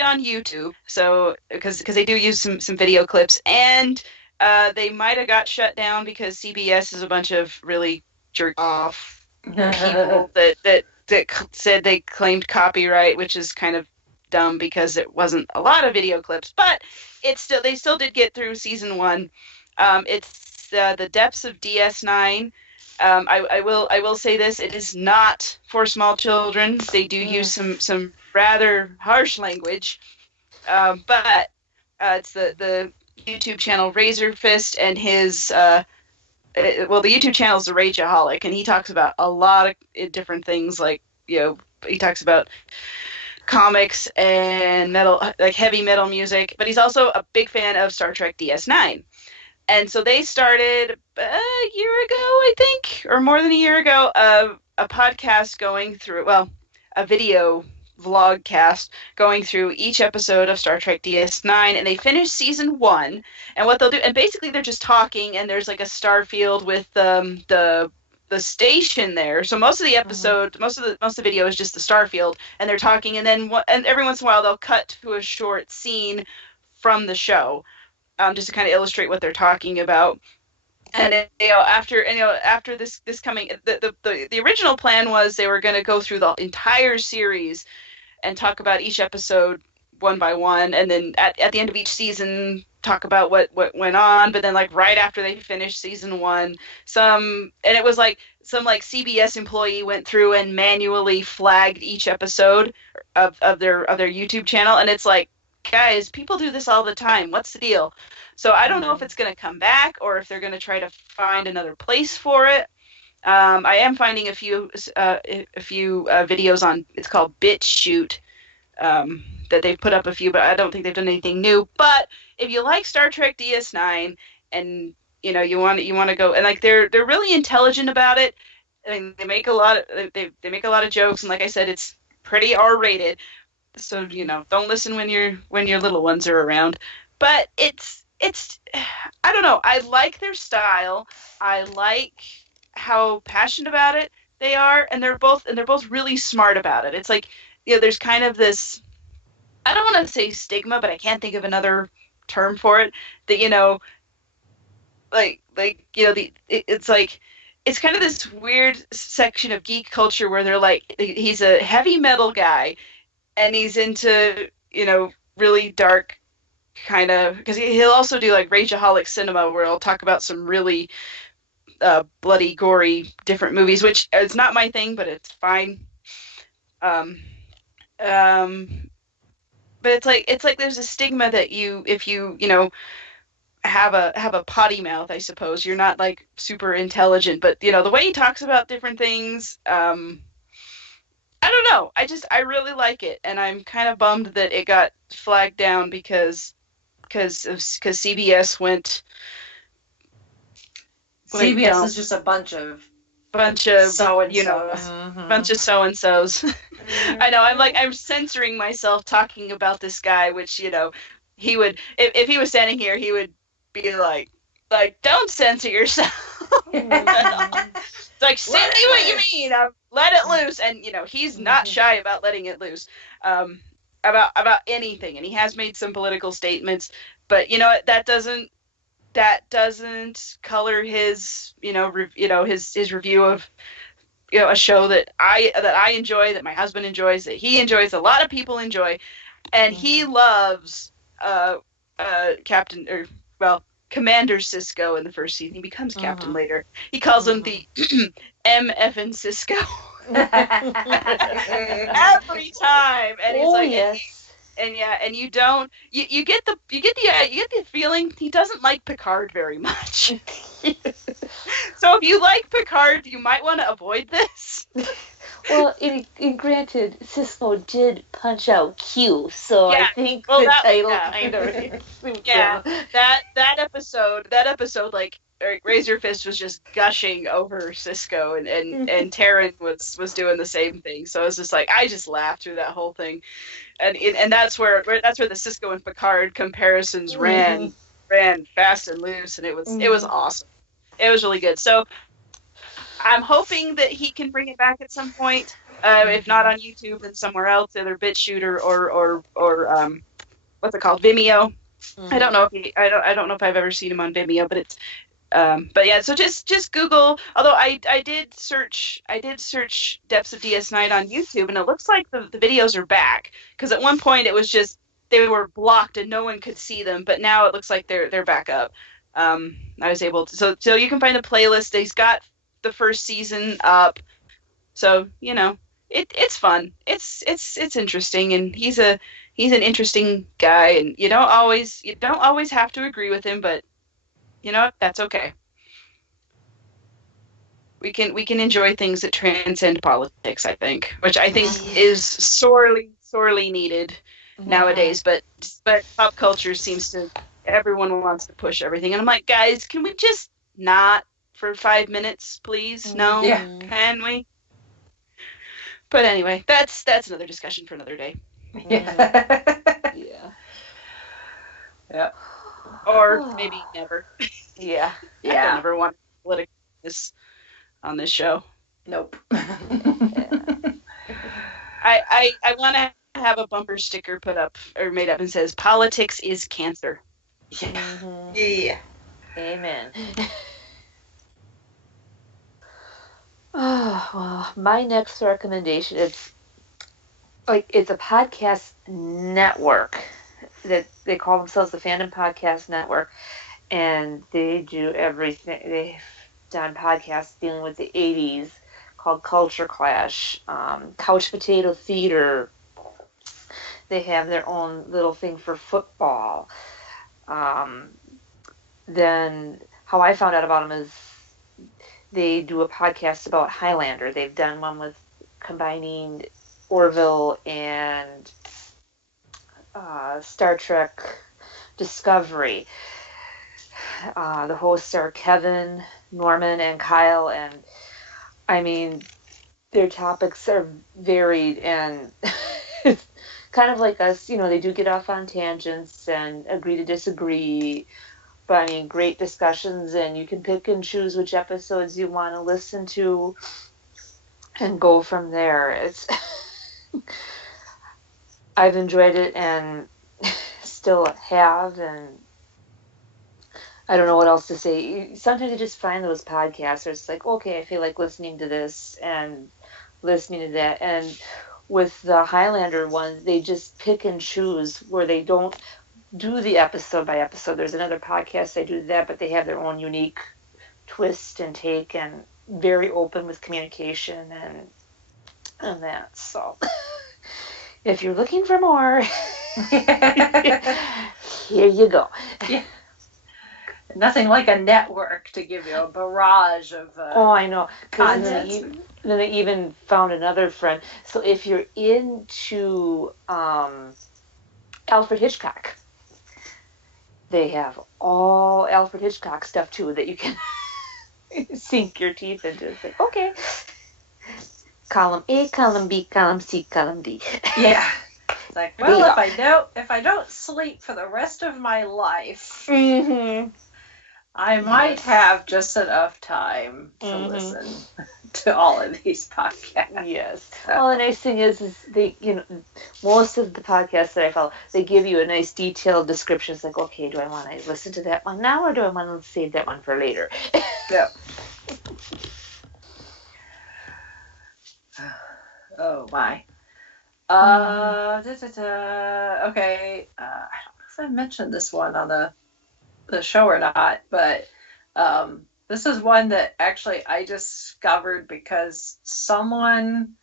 on YouTube, so because they do use some video clips, and they might have got shut down because CBS is a bunch of really jerk off people that said they claimed copyright, which is kind of dumb because it wasn't a lot of video clips, but they still did get through season 1. It's the depths of DS9. I will say this: it is not for small children. They do use some rather harsh language, but it's the YouTube channel Razor Fist, and his the YouTube channel is the Rageaholic, and he talks about a lot of different things, like he talks about comics and metal, like heavy metal music, but he's also a big fan of Star Trek DS9. And so they started a year ago, I think, or more than a year ago, a podcast going through, a video vlog cast going through each episode of Star Trek DS9, and they finished season 1. And what they'll do, and basically they're just talking, and there's like a star field with the station there. So most of the episode, most of the video is just the star field, and they're talking, and then and every once in a while they'll cut to a short scene from the show. Just to kind of illustrate what they're talking about. And after this coming, the original plan was they were going to go through the entire series and talk about each episode one by one, and then at the end of each season talk about what went on. But then like right after they finished season 1, it was like some CBS employee went through and manually flagged each episode of their YouTube channel, and it's like, guys, people do this all the time. What's the deal? So I don't know if it's going to come back or if they're going to try to find another place for it. I am finding a few videos on, it's called BitChute, that they've put up a few, but I don't think they've done anything new. But if you like Star Trek DS9 and you want to go, and like they're really intelligent about it, and they make a lot of jokes, and like I said, it's pretty R-rated. So don't listen when your little ones are around. But it's I don't know. I like their style. I like how passionate about it they are, and they're both really smart about it. It's like there's kind of this, I don't want to say stigma, but I can't think of another term for it. That it's like, it's kind of this weird section of geek culture where they're like, he's a heavy metal guy, and he's into really dark kind of, because he'll also do like Rageaholic Cinema, where he'll talk about some really bloody, gory, different movies, which is not my thing, but it's fine. But it's like there's a stigma that if you have a potty mouth, I suppose you're not like super intelligent, but the way he talks about different things, I don't know. I really like it, and I'm kind of bummed that it got flagged down because CBS went CBS down. is just a bunch of So and so. bunch of so and so's. I know. I'm censoring myself talking about this guy, which he would if he was standing here, he would be like don't censor yourself. It's like, say what you mean. Let it loose, and he's not shy about letting it loose, about anything, and he has made some political statements, but that doesn't color his his review of a show that I enjoy, that my husband enjoys, that he enjoys, a lot of people enjoy, and he loves Captain Commander Sisko in the first season. He becomes Captain later. He calls him the MF and Cisco every time, and he's like, yes. and you don't you get the feeling he doesn't like Picard very much. So if you like Picard, you might want to avoid this. Well, and granted, Cisco did punch out Q, so I think the title kind of suits him. That episode, like Raise Your Fist was just gushing over Cisco, and Taryn was doing the same thing. So it was just like I just laughed through that whole thing, and that's where the Cisco and Picard comparisons ran fast and loose, and it was awesome. It was really good. So I'm hoping that he can bring it back at some point. If not on YouTube, then somewhere else, either BitChute or what's it called, Vimeo. I don't know if I don't know if I've ever seen him on Vimeo, but it's but yeah. So just Google. Although I did search Depths of DS9 on YouTube, and it looks like the videos are back, because at one point it was just they were blocked and no one could see them, but now it looks like they're back up. I was able to so you can find a playlist. He's got the first season up, so it's fun. It's interesting, and he's an interesting guy, and you don't always have to agree with him, but that's okay. We can enjoy things that transcend politics, I think, which I think is sorely needed nowadays. But pop culture seems to, everyone wants to push everything, and I'm like, guys, can we just not for 5 minutes, please? No, can we? But anyway, that's another discussion for another day. Yeah. Or maybe never. Yeah. I never want politicalness on this show. Nope. I want to have a bumper sticker put up or made up and says politics is cancer. Yeah. Amen. Oh, well, my next recommendation is it's a podcast network that they call themselves the Fandom Podcast Network, and they do everything. They've done podcasts dealing with the 80s called Culture Clash, Couch Potato Theater. They have their own little thing for football. Then how I found out about them is they do a podcast about Highlander. They've done one with combining Orville and Star Trek Discovery. The hosts are Kevin, Norman, and Kyle, and I mean, their topics are varied, and it's kind of like us, they do get off on tangents and agree to disagree, but I mean, great discussions, and you can pick and choose which episodes you want to listen to and go from there. It's I've enjoyed it and still have, and I don't know what else to say. Sometimes you just find those podcasts where it's like, okay, I feel like listening to this and listening to that. And with the Highlander one, they just pick and choose where they don't do the episode by episode. There's another podcast they do that, but they have their own unique twist and take, and very open with communication and that. So If you're looking for more, here you go. Yeah. Nothing like a network to give you a barrage of Oh, I know. content. Then I even found another friend. So if you're into Alfred Hitchcock, they have all Alfred Hitchcock stuff too that you can sink your teeth into. It's like, okay. Column A, column B, column C, column D. Yeah. It's like, well, if I don't sleep for the rest of my life, I might have just enough time to listen to all of these podcasts. Yes. Well, the nice thing is they, most of the podcasts that I follow, they give you a nice detailed description. It's like, okay, do I want to listen to that one now, or do I want to save that one for later? Yeah. Oh my. Okay. I don't know if I mentioned this one on the show or not, but this is one that actually I discovered because someone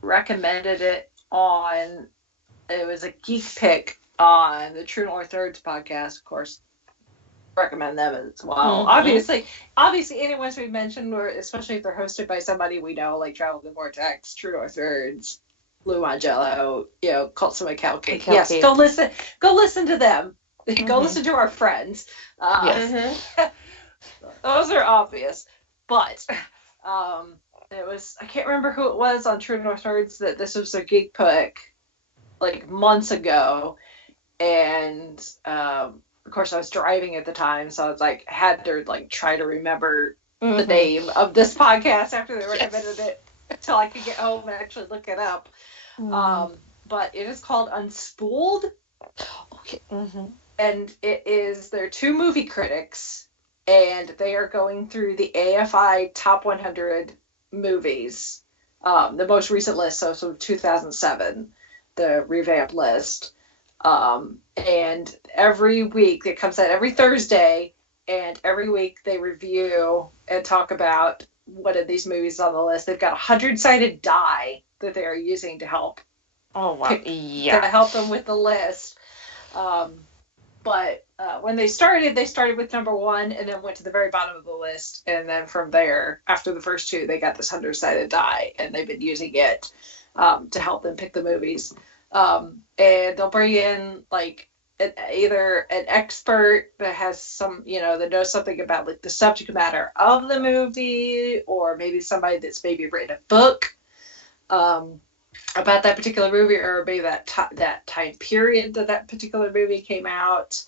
recommended it on. It was a geek pick on the True North Thirds podcast, of course. Recommend them as well. Obviously anyone's we mentioned, or especially if they're hosted by somebody we know, like Travel the Vortex, True North Thirds, Lou Mangello, Colts of McKelkey. Yes, go listen to them. Go listen to our friends. Those are obvious, but it was, I can't remember who it was on True North Thirds that this was a geek pick like months ago, and of course I was driving at the time, so I was like had to like try to remember the name of this podcast after they recommended it until I could get home and actually look it up. But it is called Unspooled. Okay. And they're two movie critics, and they are going through the AFI Top 100 movies, the most recent list, so 2007, the revamped list. And every week it comes out every Thursday, and every week they review and talk about one of these movies on the list. They've got a 100-sided die that they are using to help. Oh wow! To help them with the list. But when they started with number one and then went to the very bottom of the list. And then from there, after the first two, they got this 100-sided die, and they've been using it to help them pick the movies. And they'll bring in like either an expert that has some, that knows something about like the subject matter of the movie, or maybe somebody that's maybe written a book about that particular movie, or maybe that time period that particular movie came out,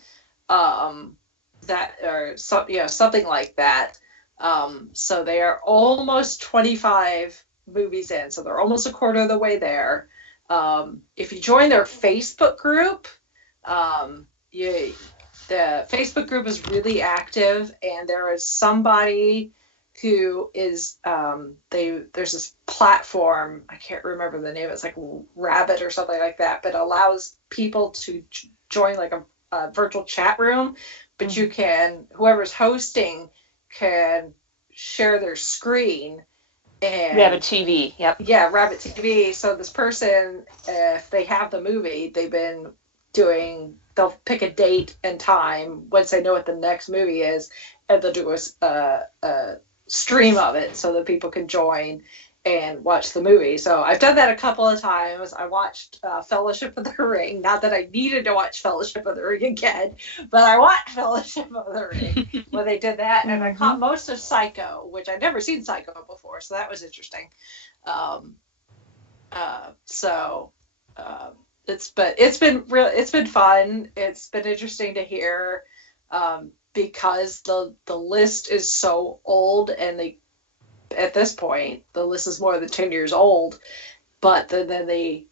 something like that. So they are almost 25 movies in, so they're almost a quarter of the way there. If you join their Facebook group, the Facebook group is really active, and there is somebody who is there's this platform, I can't remember the name, it's like Rabbit or something like that, but allows people to join like a virtual chat room, but you can, whoever's hosting can share their screen. And Rabbit TV, yep. Yeah, Rabbit TV. So this person, if they have the movie, they'll pick a date and time once they know what the next movie is, and they'll do a stream of it so that people can join and watch the movie. So I've done that a couple of times. I watched Fellowship of the Ring. Not that I needed to watch Fellowship of the Ring again, but I watched Fellowship of the Ring when they did that, and I caught most of Psycho, which I'd never seen Psycho before, so that was interesting. It's been fun. It's been interesting to hear, because the list is so old, and at this point the list is more than 10 years old, but then the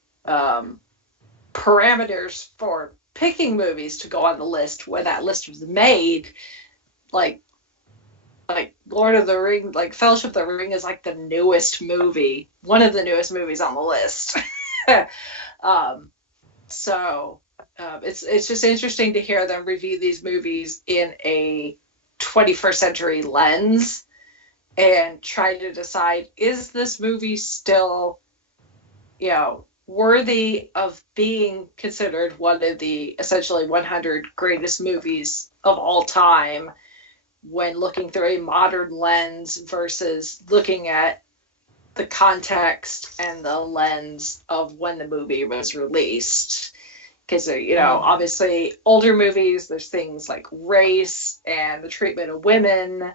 parameters for picking movies to go on the list when that list was made, like Lord of the Ring, like Fellowship of the Ring is like the newest movie, one of the newest movies on the list. It's just interesting to hear them review these movies in a 21st century lens and try to decide, is this movie still, worthy of being considered one of the essentially 100 greatest movies of all time when looking through a modern lens versus looking at the context and the lens of when the movie was released. Because, obviously older movies, there's things like race and the treatment of women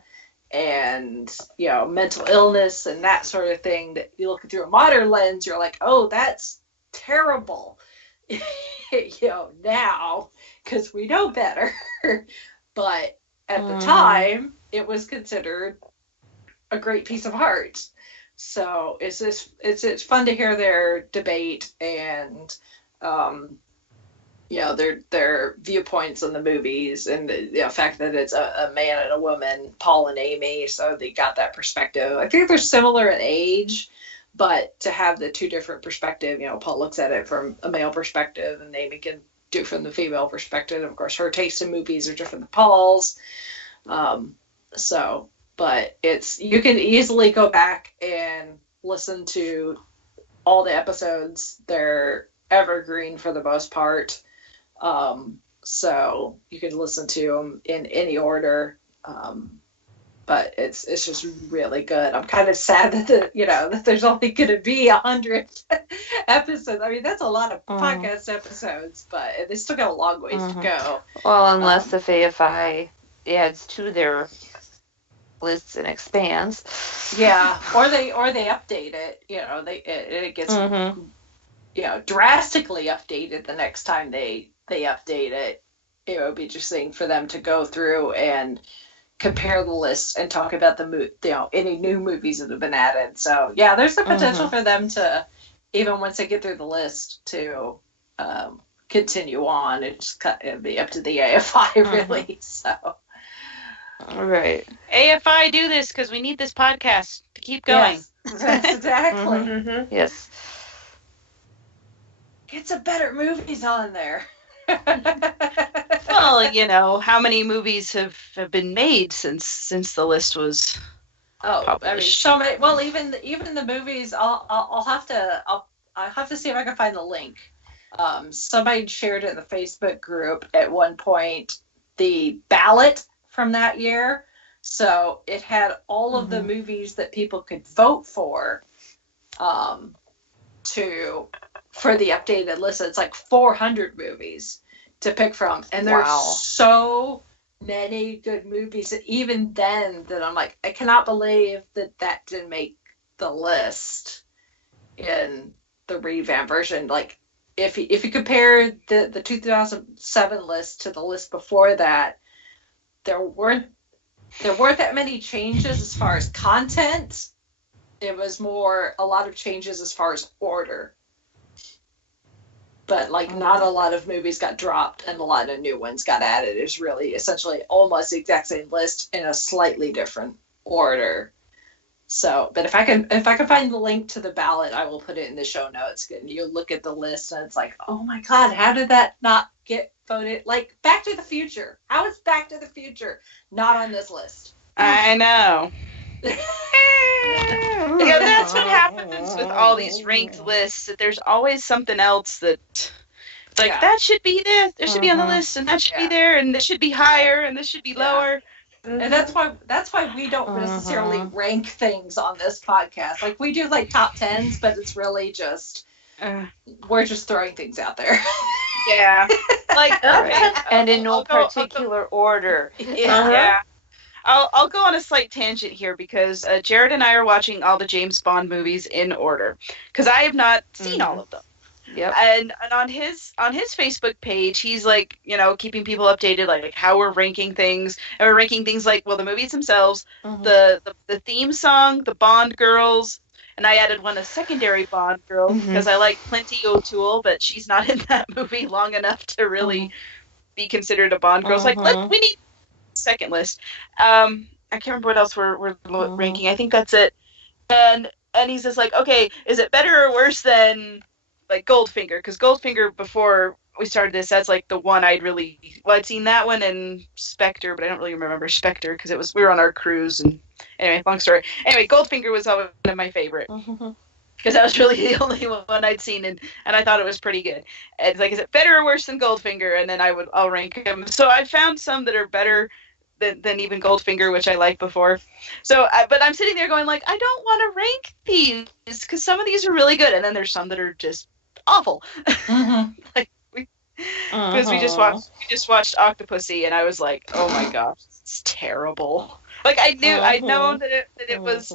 and, mental illness and that sort of thing that you look through a modern lens, you're like, oh, that's terrible, now, because we know better. But at the time, it was considered a great piece of art. So it's fun to hear their debate and, their viewpoints on the movies and the fact that it's a man and a woman, Paul and Amy. So they got that perspective. I think they're similar in age, but to have the two different perspectives, Paul looks at it from a male perspective and Amy can do it from the female perspective. Of course, her taste in movies are different than Paul's. But you can easily go back and listen to all the episodes. They're evergreen for the most part. So you can listen to them in any order. But it's just really good. I'm kind of sad that that there's only going to be 100 episodes. I mean, that's a lot of podcast episodes, but they still got a long ways to go. Well, unless if AFI adds to their lists and expands. Yeah, or they update it. It gets drastically updated the next time they update it. It would be interesting for them to go through and compare the list and talk about any new movies that have been added. So yeah, there's the potential for them to, even once they get through the list, to continue on. It'd be up to the AFI really. So right, AFI, do this because we need this podcast to keep going. Yes, exactly. Yes. Get some better movies on there. Well, how many movies have been made since the list was published? I mean, so many. Well, even the movies. I'll have to see if I can find the link. Somebody shared it in the Facebook group at one point, the ballot from that year. So it had all of the movies that people could vote for for the updated list. It's like 400 movies to pick from, and there's so many good movies. And even then, that I'm like, I cannot believe that didn't make the list in the revamp version. Like, if you compare the 2007 list to the list before that, there weren't that many changes as far as content. It was more a lot of changes as far as order. But not a lot of movies got dropped and a lot of new ones got added. It's really essentially almost the exact same list in a slightly different order. So, but if I can find the link to the ballot, I will put it in the show notes. And you look at the list and it's like, oh my God, how did that not get voted? Like Back to the Future. How is Back to the Future not on this list? I know. That's what happens with all these ranked lists. That there's always something else that it's like that should be there. There should be on the list, and that should be there, and this should be higher, and this should be lower. And that's why we don't necessarily rank things on this podcast. Like we do top tens, but it's really just we're just throwing things out there. Yeah, and in no particular order. Yeah. I'll go on a slight tangent here because Jared and I are watching all the James Bond movies in order because I have not seen all of them. Yep. And on his Facebook page, he's keeping people updated, like how we're ranking things. And we're ranking things like, well, the movies themselves, the theme song, the Bond girls, and I added a secondary Bond girl because I like Plenty O'Toole, but she's not in that movie long enough to really be considered a Bond girl. It's like, we need second list. I can't remember what else we're ranking. I think that's it. And he's just like, okay, is it better or worse than Goldfinger? Because Goldfinger, before we started this, that's the one I'd seen that one and Spectre, but I don't really remember Spectre because we were on our cruise. And anyway, long story. Anyway, Goldfinger was always one of my favorite. because that was really the only one I'd seen, and I thought it was pretty good. And it's like, is it better or worse than Goldfinger? And then I'll rank them. So I found some that are better than even Goldfinger, which I liked before. So, but I'm sitting there going like, I don't want to rank these because some of these are really good, and then there's some that are just awful. Mm-hmm. Because we just watched Octopussy, and I was like, oh my gosh, it's terrible. Like I'd known that it was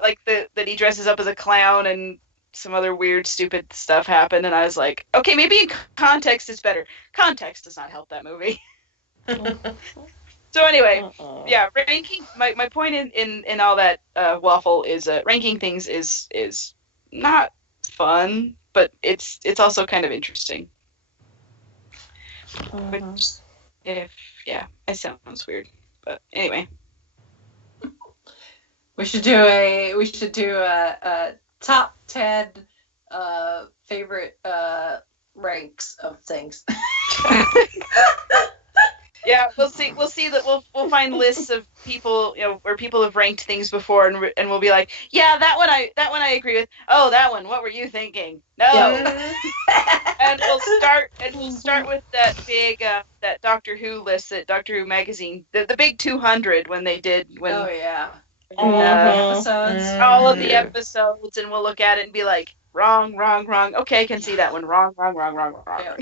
like that he dresses up as a clown and some other weird stupid stuff happened, and I was like, okay, maybe in context it's better. Context does not help that movie. So anyway, yeah, ranking. My point in all that waffle is ranking things is not fun, but it's also kind of interesting. Which, it sounds weird, but anyway. We should do a top 10 favorite ranks of things. Yeah, we'll see that we'll find lists of people, where people have ranked things before, and we'll be like, yeah, that one I agree with. Oh, that one, what were you thinking? No. Yeah. And we'll start with that big that Doctor Who list, that Doctor Who magazine, the big 200 when they did Oh yeah. episodes. All of the episodes, and we'll look at it and be like, wrong. Okay, I can see that one. Wrong. Yeah.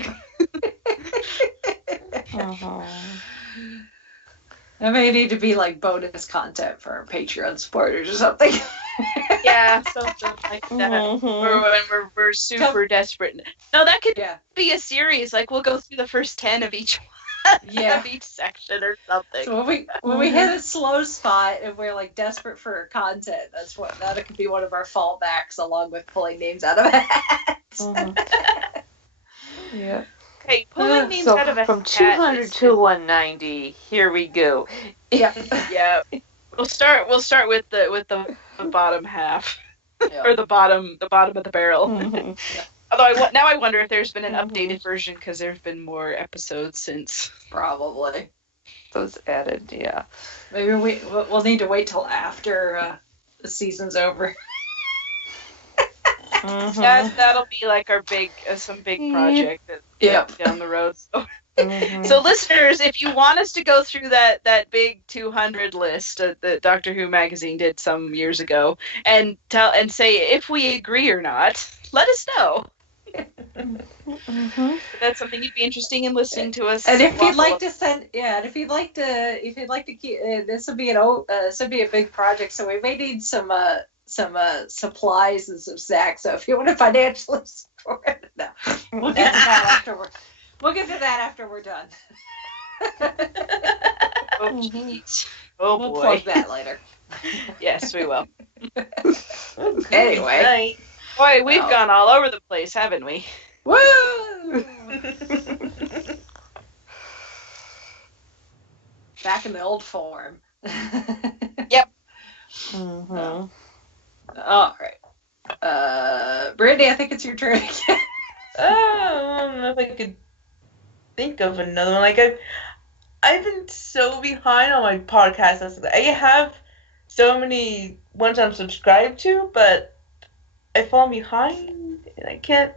That may need to be like bonus content for our Patreon supporters or something. Yeah, something like that. Or when we're super desperate. No, that could be a series. Like we'll go through the first 10 of each one, of each section or something. So when we hit a slow spot and we're like desperate for content, that could be one of our fallbacks, along with pulling names out of hats. Yeah. Okay, pulling names out of a from 200 to 190. Here we go. Yeah. Yeah. We'll start with the bottom half, or the bottom of the barrel. Although now I wonder if there's been an updated version, because there's been more episodes since. Probably. Those added, yeah. Maybe we'll need to wait till after the season's over. That'll be like our some big project down the road. So listeners, if you want us to go through that big 200 list that Doctor Who magazine did some years ago, and say if we agree or not, let us know. That's something you'd be interested in listeing to us. And if you'd like to keep this would be a big project, so we may need some supplies and some snacks. So if you want to financially support it, we'll get to that afterward. We'll get to that after we're done. Oh, geez. Oh, we'll boy. plug that later. Yes, we will. Anyway. Boy, we've gone all over the place, haven't we? Woo! Back in the old form. Yep. All right. Brandy, I think it's your turn again. I don't know if I could think of another one. Like I've been so behind on my podcast. I have so many ones I'm subscribed to, but I fall behind and I can't.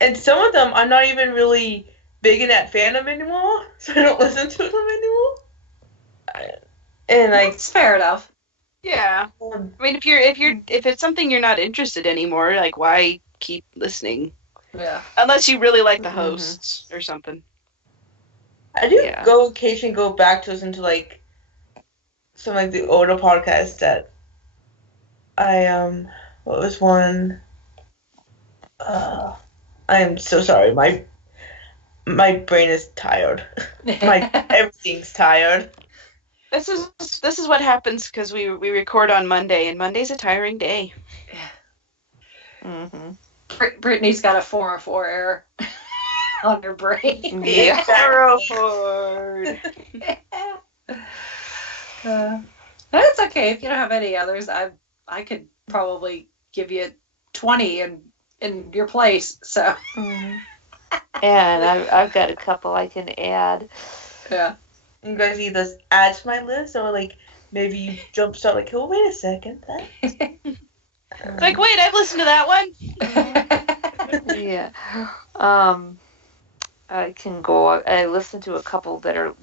And some of them I'm not even really big in that fandom anymore, so I don't listen to them anymore. And That's fair enough. Yeah. I mean, if it's something you're not interested anymore, like why keep listening? Yeah. Unless you really like the hosts or something. I do occasionally go back to listen to like some like the older podcasts that I what was one? I am so sorry. My brain is tired. Everything's tired. This is what happens because we record on Monday, and Monday's a tiring day. Yeah. Brittany's got a 404 error on her brain. Yeah. 404. That's okay if you don't have any others. I could probably give you 20 in your place. So. And I've got a couple I can add. Yeah. You guys either add to my list or like maybe you jumpstart like, oh wait a second. It's like, wait, I've listened to that one. Yeah. I listen to a couple that are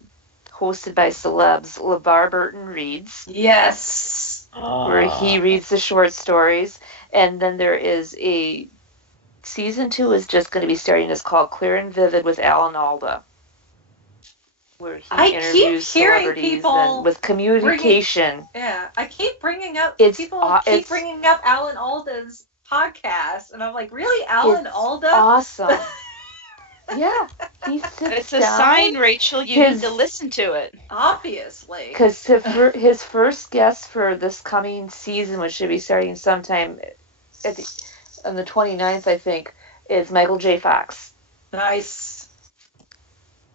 hosted by celebs. LeVar Burton reads. Yes. Where he reads the short stories. And then there is season 2 is just going to be starting. It's called Clear and Vivid with Alan Alda. Where he interviews celebrities and with communication. I keep bringing up bringing up Alan Alda's podcast, and I'm like, really, Alan Alda? Awesome. Yeah, he sits It's a sign, Rachel. You need to listen to it. Obviously. Because his first guest for this coming season, which should be starting sometime on the 29th, I think, is Michael J. Fox. Nice.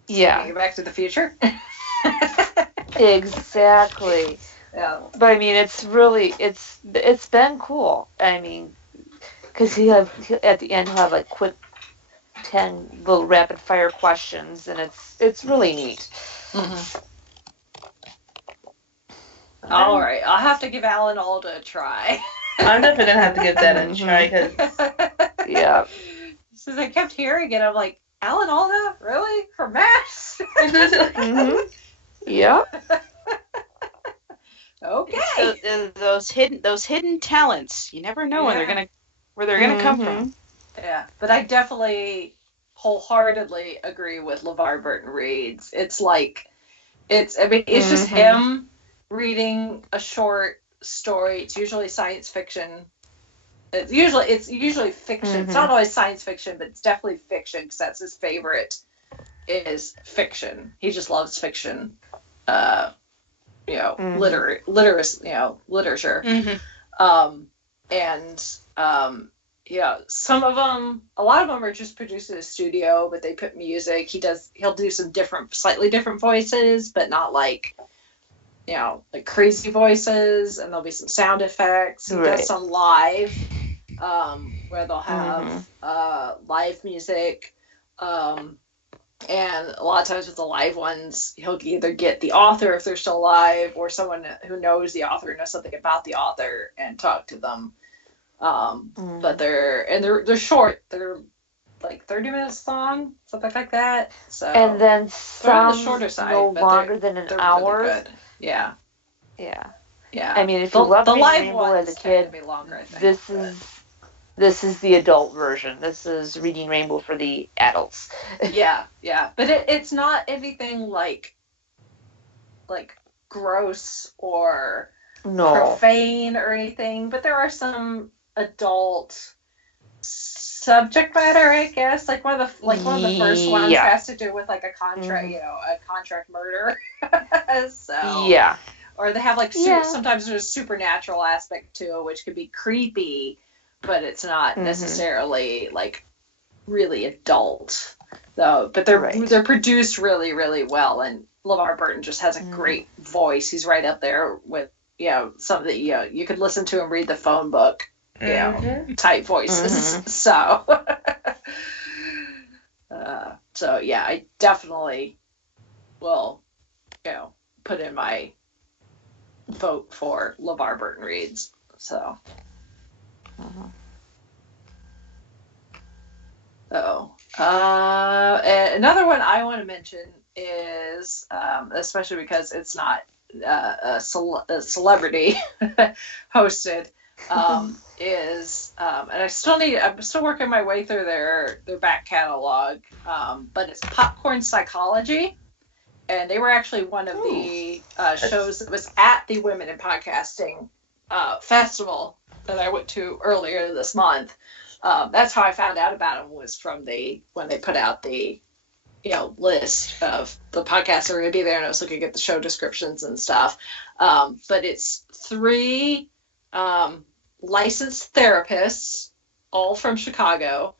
Yeah. Back to the Future. Exactly. Yeah. But I mean, it's been cool. I mean, because at the end he'll have like quick 10 little rapid fire questions, and it's really neat. Mm-hmm. All right, I'll have to give Alan Alda a try. I'm definitely gonna have to give that a try because yeah. Since I kept hearing it, I'm like, Alan Alda, really, for MASH? Mm-hmm. Yeah. Okay. So, those hidden talents. You never know where they're gonna come from. Yeah, but I definitely wholeheartedly agree with LeVar Burton reads. It's like, it's just him reading a short story. It's usually science fiction. It's usually fiction. It's not always science fiction, but it's definitely fiction because that's his favorite. Is fiction. He just loves fiction. Literature. Some of them, a lot of them are just produced in a studio, but they put music. He'll do some slightly different voices, but not like crazy voices, and there'll be some sound effects. He does some live, where they'll have live music, and a lot of times with the live ones, he'll either get the author if they're still alive, or someone who knows the author, knows something about the author, and talk to them. But they're short. They're like 30 minutes long, something like that. So and then some on the shorter side, no longer than an hour. Really good. Yeah. I mean, if you love the live Rainbow as a kid, longer, I think, this is the adult version. This is Reading Rainbow for the adults. yeah. But it's not anything like gross or profane or anything. But there are some adult subject matter, I guess. Like one of the first ones has to do with like a contract, a contract murder. So or they have like sometimes there's a supernatural aspect to it, which could be creepy, but it's not necessarily like really adult though. But they're produced really, really well, and LeVar Burton just has a great voice. He's right up there with some that you could listen to him read the phone book, type voices. So I definitely will put in my vote for LeVar Burton reads. So another one I want to mention is especially because it's not a celebrity hosted, is and I'm still working my way through their back catalog, but it's Popcorn Psychology, and they were actually one of the shows that was at the Women in Podcasting festival that I went to earlier this month. That's how I found out about them, was from when they put out the list of the podcasts that are going to be there, and I was looking at the show descriptions and stuff. But it's 3 licensed therapists, all from Chicago.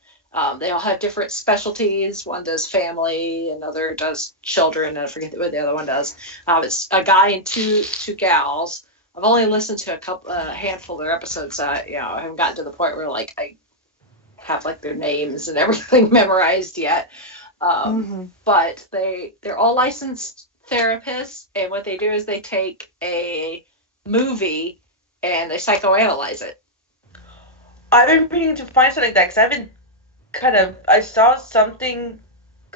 They all have different specialties. One does family, another does children, and I forget what the other one does. It's a guy and two gals. I've only listened to a handful of their episodes. I haven't gotten to the point where like I have like their names and everything memorized yet. But they're all licensed therapists, and what they do is they take a movie and they psychoanalyze it. I've been meaning to find something like that because I've been I saw something,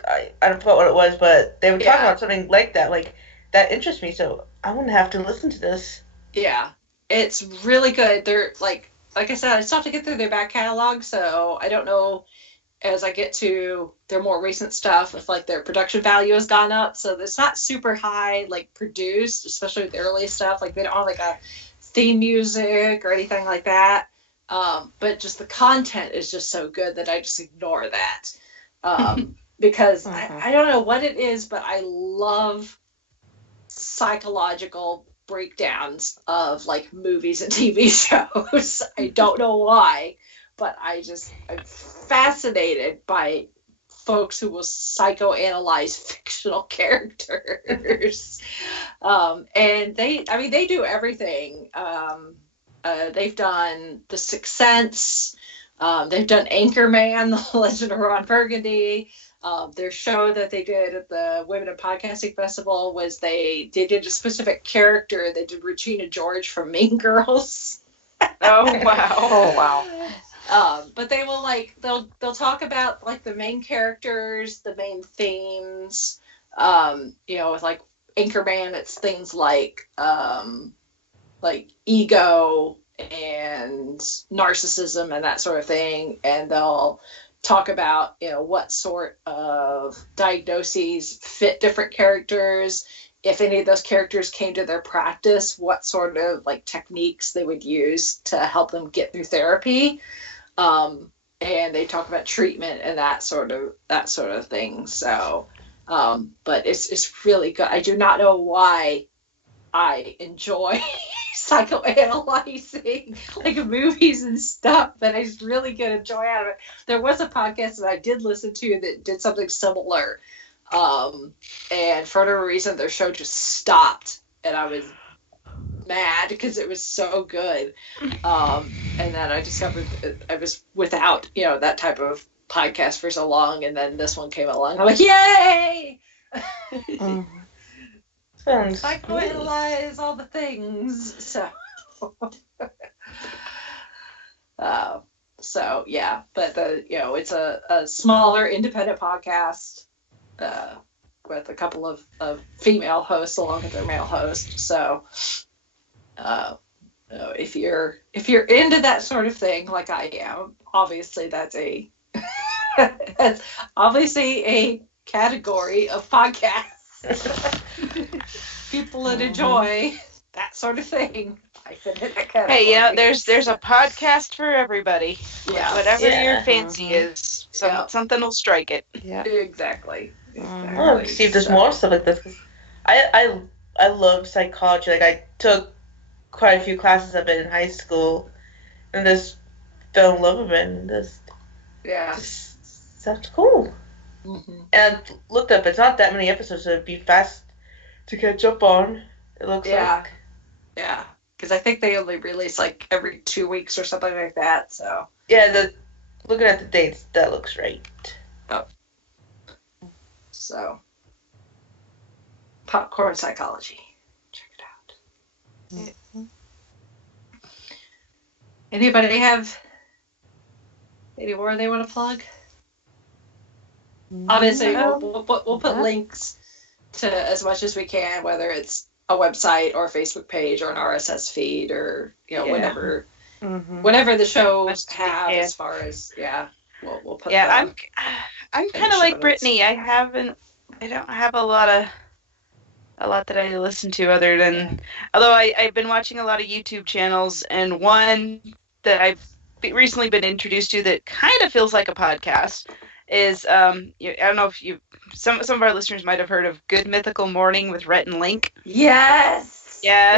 I don't know what it was, but they were talking about something like that. Like, that interests me, so I'm going to have to listen to this. Yeah, it's really good. They're like I said, I still have to get through their back catalog, so I don't know as I get to their more recent stuff if like their production value has gone up. So it's not super high like produced, especially with the early stuff. Like they don't have like a theme music or anything like that. But just the content is just so good that I just ignore that. Because I don't know what it is, but I love psychological breakdowns of like movies and TV shows. I don't know why, but I'm fascinated by folks who will psychoanalyze fictional characters. And they do everything. They've done The Sixth Sense. They've done Anchorman, The Legend of Ron Burgundy. Their show that they did at the Women in Podcasting Festival was they did a specific character. They did Regina George from Mean Girls. Oh wow! Oh wow! But they will they'll talk about like the main characters, the main themes. With like Anchorman, it's things like ego and narcissism and that sort of thing, and they'll talk about what sort of diagnoses fit different characters. If any of those characters came to their practice, what sort of like techniques they would use to help them get through therapy. And they talk about treatment and that sort of thing. So, but it's really good. I do not know why I enjoy psychoanalyzing like movies and stuff, but I just really get a joy out of it. There was a podcast that I did listen to that did something similar, and for whatever reason their show just stopped, and I was mad because it was so good. And then I discovered I was without that type of podcast for so long, and then this one came along. I'm like, yay! Psychoanalyze all the things. So yeah, but it's a smaller independent podcast with a couple of female hosts along with their male host. So if you're into that sort of thing like I am, obviously that's obviously a category of podcasts. People that enjoy that sort of thing. I fit in that category. Hey, there's a podcast for everybody. Yeah. Whatever your fancy is, something will strike it. Yeah. Exactly. I'll see if there's more stuff like this. Cause I love psychology. Like I took quite a few classes of it in high school, and just fell in love with it. And just sounds cool. Mm-hmm. And looked up, it's not that many episodes, so it'd be fast to catch up on. It looks like. Yeah, because I think they only release like every 2 weeks or something like that. So. Yeah, looking at the dates, that looks right. Oh. So. Popcorn Psychology. Check it out. Mm-hmm. Anybody have any more they want to plug? Obviously, we'll put links to as much as we can, whether it's a website or a Facebook page or an RSS feed or whatever the shows have as far as we'll put. Yeah, I'm kind of like Brittany. I don't have a lot that I listen to other than, although I've been watching a lot of YouTube channels, and one that I've recently been introduced to that kind of feels like a podcast is I don't know if some of our listeners might have heard of Good Mythical Morning with Rhett and Link. Yes. Yeah,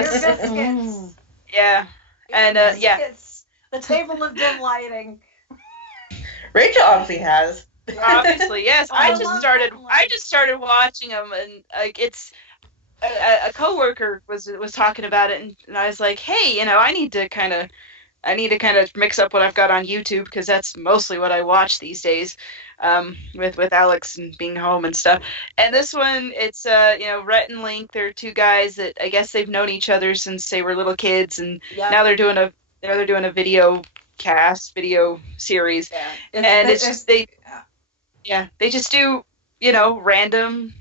and the Table of Dim Lighting. Rachel obviously has. Obviously, yes. I just started watching them, and like it's a coworker was talking about it, and I was like, hey, I need to kind of mix up what I've got on YouTube, because that's mostly what I watch these days, with Alex and being home and stuff. And this one, it's Rhett and Link. They're two guys that I guess they've known each other since they were little kids, and now they're doing a video cast video series, and it's just they just do random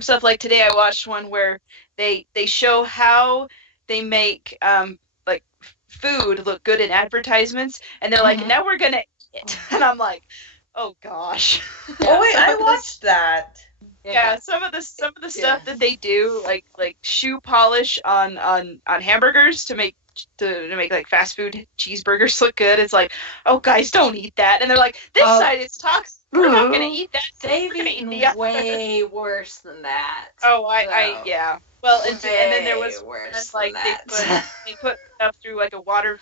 stuff. Like today, I watched one where they show how they make like food look good in advertisements, and they're like, now we're gonna eat it, and I'm like, oh gosh. Oh wait, I watched that. Yeah, some of the stuff that they do, like shoe polish on hamburgers to make like fast food cheeseburgers look good. It's like, oh guys, don't eat that. And they're like, this side is toxic. We're not gonna eat that. They've eaten way worse than that. Oh, yeah. Well, and then there was like they put stuff through like a water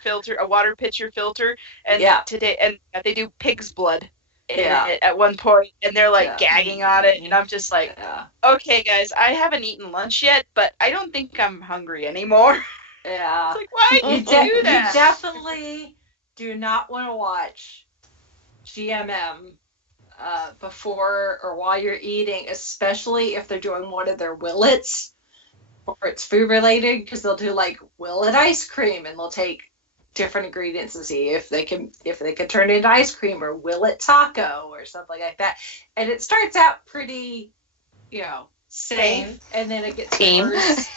pitcher filter, and today and they do pig's blood. At one point, and they're like gagging on it, and I'm just like, okay, guys, I haven't eaten lunch yet, but I don't think I'm hungry anymore. Yeah. It's like, why do you do that? You definitely do not want to watch GMM before or while you're eating, especially if they're doing one of their willets or it's food related, because they'll do like willet ice cream, and they'll take different ingredients and see if they can turn it into ice cream, or willet taco or something like that. And it starts out pretty, safe, and then it gets worse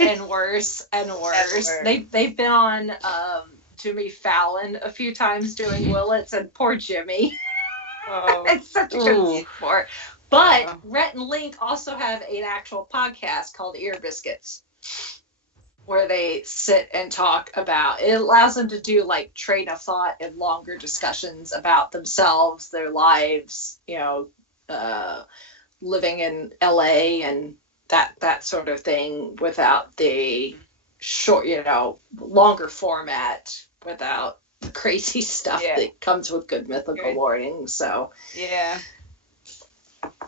and worse and worse. They've been on Jimmy Fallon a few times doing willets, and poor Jimmy. Oh. It's such a good scene for it. But Rhett and Link also have an actual podcast called Ear Biscuits, where they sit and talk about it. Allows them to do like train of thought and longer discussions about themselves, their lives, living in LA and that sort of thing, without the short, longer format, without the crazy stuff that comes with Good Mythical Morning. So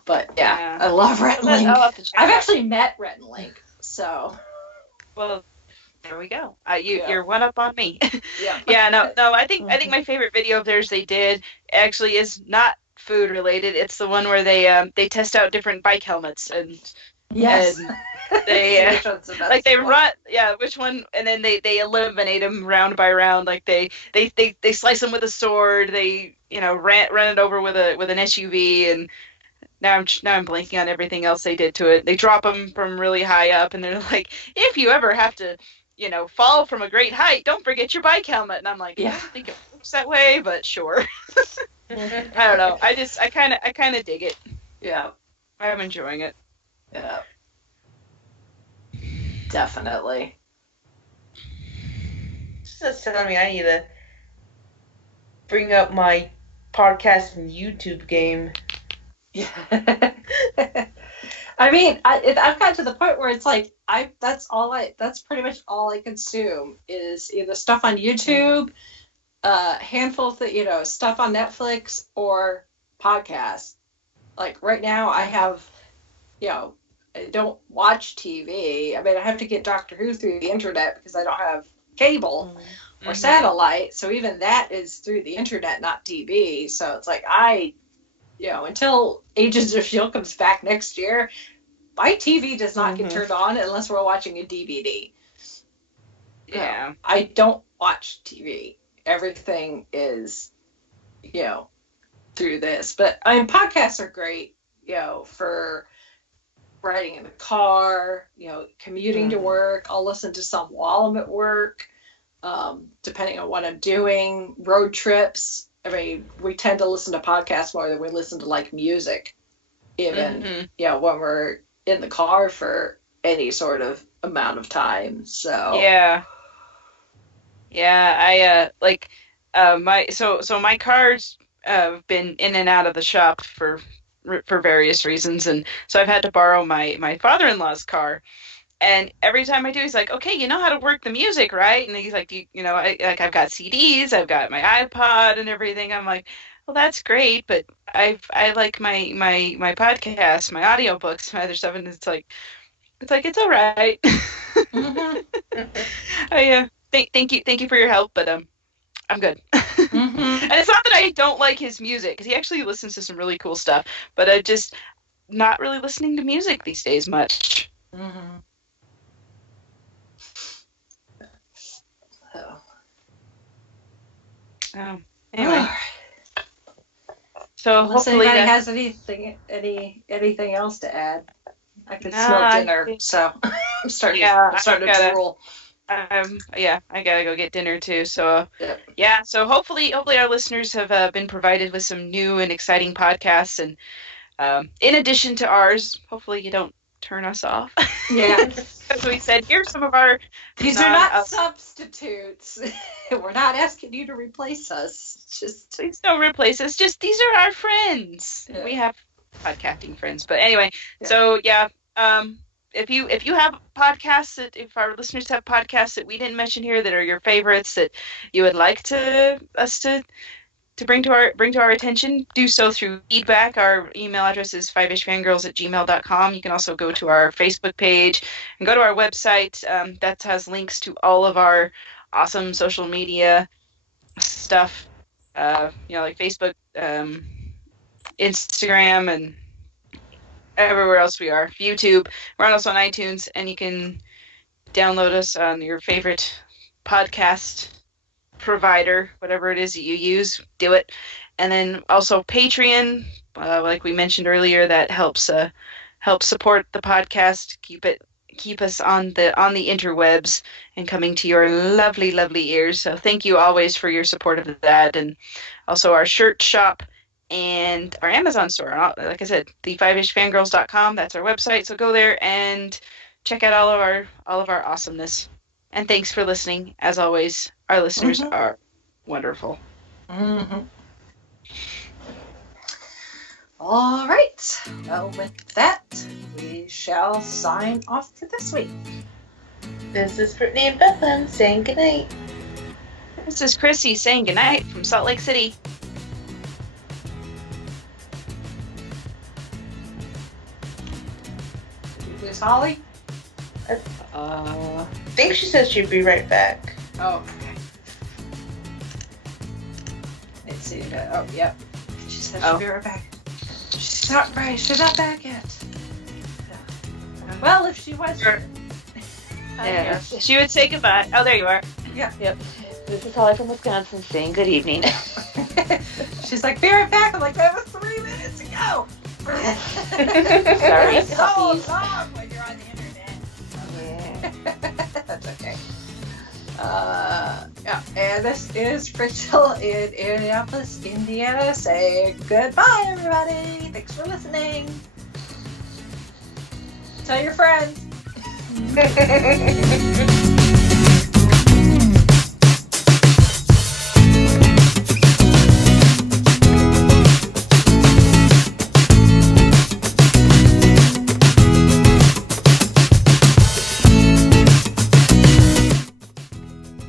but I love Rhett and Link. I've actually met Rhett and Link, so. Well, there we go. You're one up on me. No. I think my favorite video of theirs they did actually is not food related. It's the one where they test out different bike helmets and they like they run which one, and then they eliminate them round by round. Like they slice them with a sword. They run it over with an SUV, and now I'm blanking on everything else they did to it. They drop them from really high up, and they're like, if you ever have to, fall from a great height, don't forget your bike helmet. And I'm like, I don't think it works that way, but sure. I don't know. I kind of dig it. Yeah. I'm enjoying it. Yeah. Definitely. Just telling me I need to bring up my podcast and YouTube game. Yeah. I mean, I've gotten to the point where it's like that's pretty much all I consume is either stuff on YouTube, handful of stuff on Netflix, or podcasts. Like right now, I have, I don't watch TV. I mean, I have to get Doctor Who through the internet because I don't have cable or satellite. So even that is through the internet, not TV. So it's like until Agents of S.H.I.E.L.D. comes back next year, my TV does not get turned on unless we're watching a DVD. Yeah. I don't watch TV. Everything is, through this. But podcasts are great, for riding in the car, commuting to work. I'll listen to some while I'm at work, depending on what I'm doing. Road trips. I mean, we tend to listen to podcasts more than we listen to like music, even, when we're in the car for any sort of amount of time. So my car's been in and out of the shop for various reasons, and so I've had to borrow my father-in-law's car. And every time I do, he's like, okay, you know how to work the music, right? And he's like, I've got CDs, I've got my iPod and everything. I'm like, well, that's great, but I like my podcasts, my audiobooks, my other stuff, and it's like it's all right. Thank you for your help, but I'm good. And it's not that I don't like his music, because he actually listens to some really cool stuff, but I just not really listening to music these days much. Anyway. So Unless hopefully anybody has anything else to add. I can smell dinner, so I'm starting to drool. I gotta go get dinner too. So Yep. So hopefully our listeners have been provided with some new and exciting podcasts, and in addition to ours, hopefully you don't turn us off. Yeah. As we said, here's some of our. These are not substitutes. We're not asking you to replace us. Just please don't replace us. Just these are our friends. Yeah. We have podcasting friends, but anyway. Yeah. So if you have podcasts if our listeners have podcasts that we didn't mention here that are your favorites that you would like us to bring to our attention, do so through feedback. Our email address is fiveishfangirls@gmail.com. You can also go to our Facebook page and go to our website. That has links to all of our awesome social media stuff. Like Facebook, Instagram, and everywhere else we are. YouTube. We're also on iTunes, and you can download us on your favorite podcast provider, whatever it is that you use, do it. And then also Patreon, like we mentioned earlier, that helps support the podcast, keep us on the interwebs and coming to your lovely, lovely ears. So thank you always for your support of that. And also our shirt shop and our Amazon store. Like I said, the fiveishfangirls.com, that's our website. So go there and check out all of our awesomeness. And thanks for listening. As always, our listeners are wonderful. Mm-hmm. All right. Well, with that, we shall sign off for this week. This is Brittany and Bethlehem saying goodnight. This is Chrissy saying goodnight from Salt Lake City. Is Holly? I think she said she'd be right back. Oh, okay. Let's see. Oh, yep. She said she'd be right back. She's not right. She's not back yet. Well, if she was here. Yeah. She would say goodbye. Oh, there you are. Yeah. Yep. This is Holly from Wisconsin saying good evening. She's like, be right back. I'm like, that was 3 minutes ago. Sorry, it's so puppies. long when you're on the internet. Yeah. That's okay. And this is Rachel in Indianapolis, Indiana, saying goodbye, everybody. Thanks for listening. Tell your friends.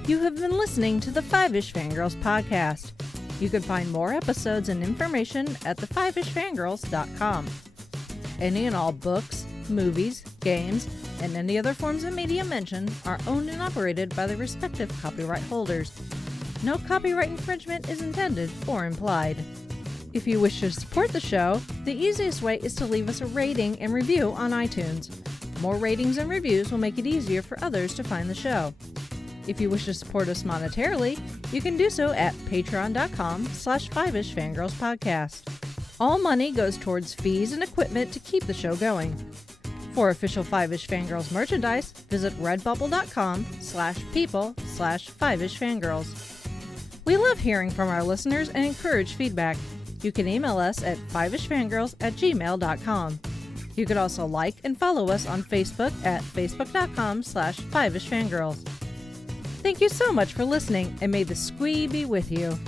You have been listening to the Five-ish Fangirls podcast. You can find more episodes and information at thefiveishfangirls.com. Any and all books, movies, games, and any other forms of media mentioned are owned and operated by the respective copyright holders. No copyright infringement is intended or implied. If you wish to support the show, the easiest way is to leave us a rating and review on iTunes. More ratings and reviews will make it easier for others to find the show. If you wish to support us monetarily, you can do so at patreon.com/fiveishfangirlspodcast. All money goes towards fees and equipment to keep the show going. For official Five-ish Fangirls merchandise, visit redbubble.com/people/fiveishfangirls. We love hearing from our listeners and encourage feedback. You can email us at fiveishfangirls@gmail.com. You can also like and follow us on Facebook at facebook.com/fiveishfangirls. Thank you so much for listening, and may the squee be with you.